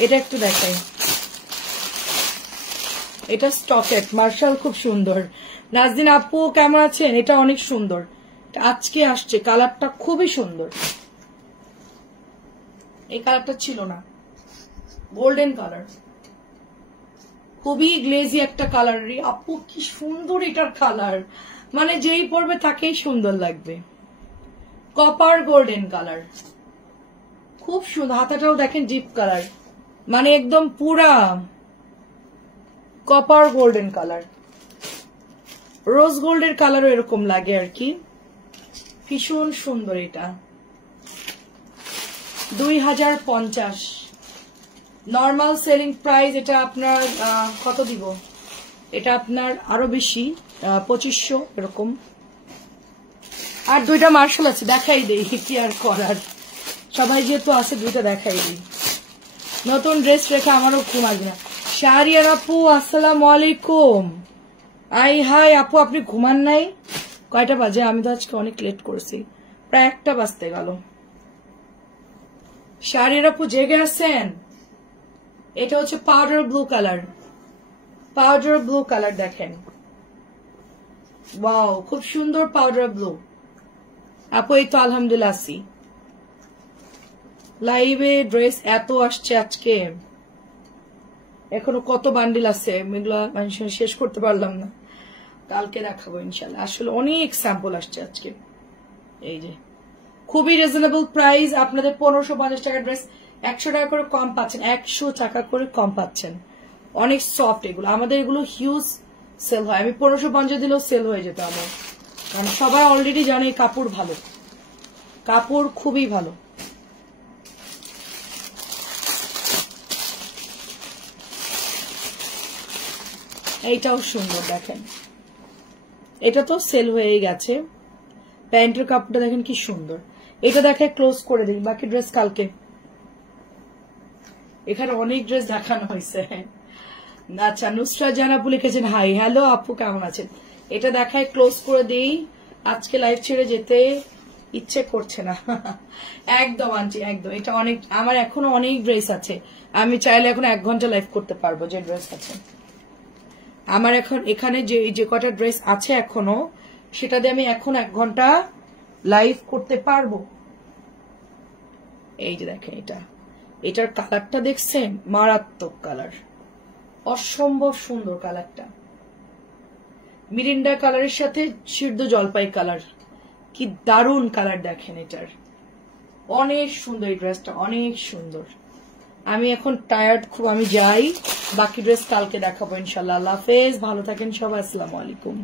এটা একটু দেখাই। এটা স্টকেট মার্শাল, খুব সুন্দর। নাজদিন আপু কেমন আছেন? এটা অনেক সুন্দর, আজকে আসছে, কালারটা খুবই সুন্দর। এই কালারটা ছিল না, গোল্ডেন কালার, খুবই গ্লেজি একটা কালার। আপু কি সুন্দর এটার কালার, মানে যেই পরবে তাকেই সুন্দর লাগবে। কপার গোল্ডেন কালার, খুব সুন্দর। হাতাটাও দেখেন ডিপ কালার, মানে একদম পুরা কপার গোল্ডেন কালার। রোজ গোল্ডের কালারও এরকম লাগে আর কি, ভীষণ সুন্দর। এটা 2050 নর্মাল সেলিং প্রাইস। এটা আপনার কত দিব, এটা আপনার আরো বেশি, 2500 এরকম। আর দুইটা মার্শাল আছে, দেখাই দেই, কি আর করার, সবাই যেহেতু আছে দুইটা দেখাই দিই। নতুন ড্রেস রেখে আমারও ঘুম আসবে না। শাহরিয়ার আপু আসসালামু আলাইকুম। আই হাই আপু, আপনি ঘুমান নাই? কয়টা বাজে? আমি তো আজকে অনেক লেট করছি, প্রায় 1টা বাজতে গেল। শাহরিয়ার আপু জেগে আছেন? এটা হচ্ছে powder blue colour, powder blue colour দেখেন, ওয়াও খুব সুন্দর পাউডার ব্লু। আপু এই তো আলহামদুলিল্লাহ আছি। লাইভে ড্রেস এত আসছে আজকে, এখনো কত বান্ডিল আছে, এগুলো মানুষের শেষ করতে পারলাম না, কালকে দেখাবো ইনশাল্লাহ। আসলে অনেক স্যাম্পল আসছে আজকে। এই যে খুবই রিজনেবল প্রাইস, আপনাদের 1550 টাকা ড্রেস 100 টাকা করে কম পাচ্ছেন, 100 টাকা করে কম পাচ্ছেন। অনেক সফট এগুলো, আমাদের এগুলো হিউজ সেল হয়। আমি 1550 দিলেও সেল হয়ে যেত আমার, কারণ সবাই অলরেডি জানে কাপড় ভালো, কাপড় খুবই ভালো। এইটাও সুন্দর দেখেন, এটা তো সেল হয়ে গেছে। প্যান্টের কাপড়টা দেখেন কি সুন্দর। এটা দেখে ক্লোজ করে দিই, বাকি ড্রেস কালকে। এখানে অনেক ড্রেস দেখানো হয়েছে। আচ্ছা, নুসরাত জানা আপু লিখেছেন হাই, হ্যালো আপু কেমন আছেন? এটা দেখায় ক্লোজ করে দিই, আজকে লাইভ ছেড়ে যেতে ইচ্ছে করছে না। একদম আন্টি একদম, এটা অনেক, আমার এখনো অনেক ড্রেস আছে, আমি চাইলে এখন 1 ঘন্টা লাইভ করতে পারবো। যে ড্রেস আছে আমার এখন এখানে, যে কটা ড্রেস আছে এখনো, সেটা দিয়ে আমি এখন 1 ঘন্টা লাইভ করতে পারবো। এই যে দেখেন, এটার কালারটা দেখছেন, মারাত্মক কালার, অসম্ভব সুন্দর কালারটা। মিরিন্ডা কালারের সাথে সিদ্ধ জলপাই কালার, কি দারুণ কালার দেখেন এটার, অনেক সুন্দর। এই ড্রেসটা অনেক সুন্দর। আমি এখন টায়ার্ড খুব, আমি যাই, বাকি ড্রেস কালকে দেখাবো ইনশাল্লাহ। আল্লাহ হাফেজ, ভালো থাকেন সবাই, আসসালামু আলাইকুম।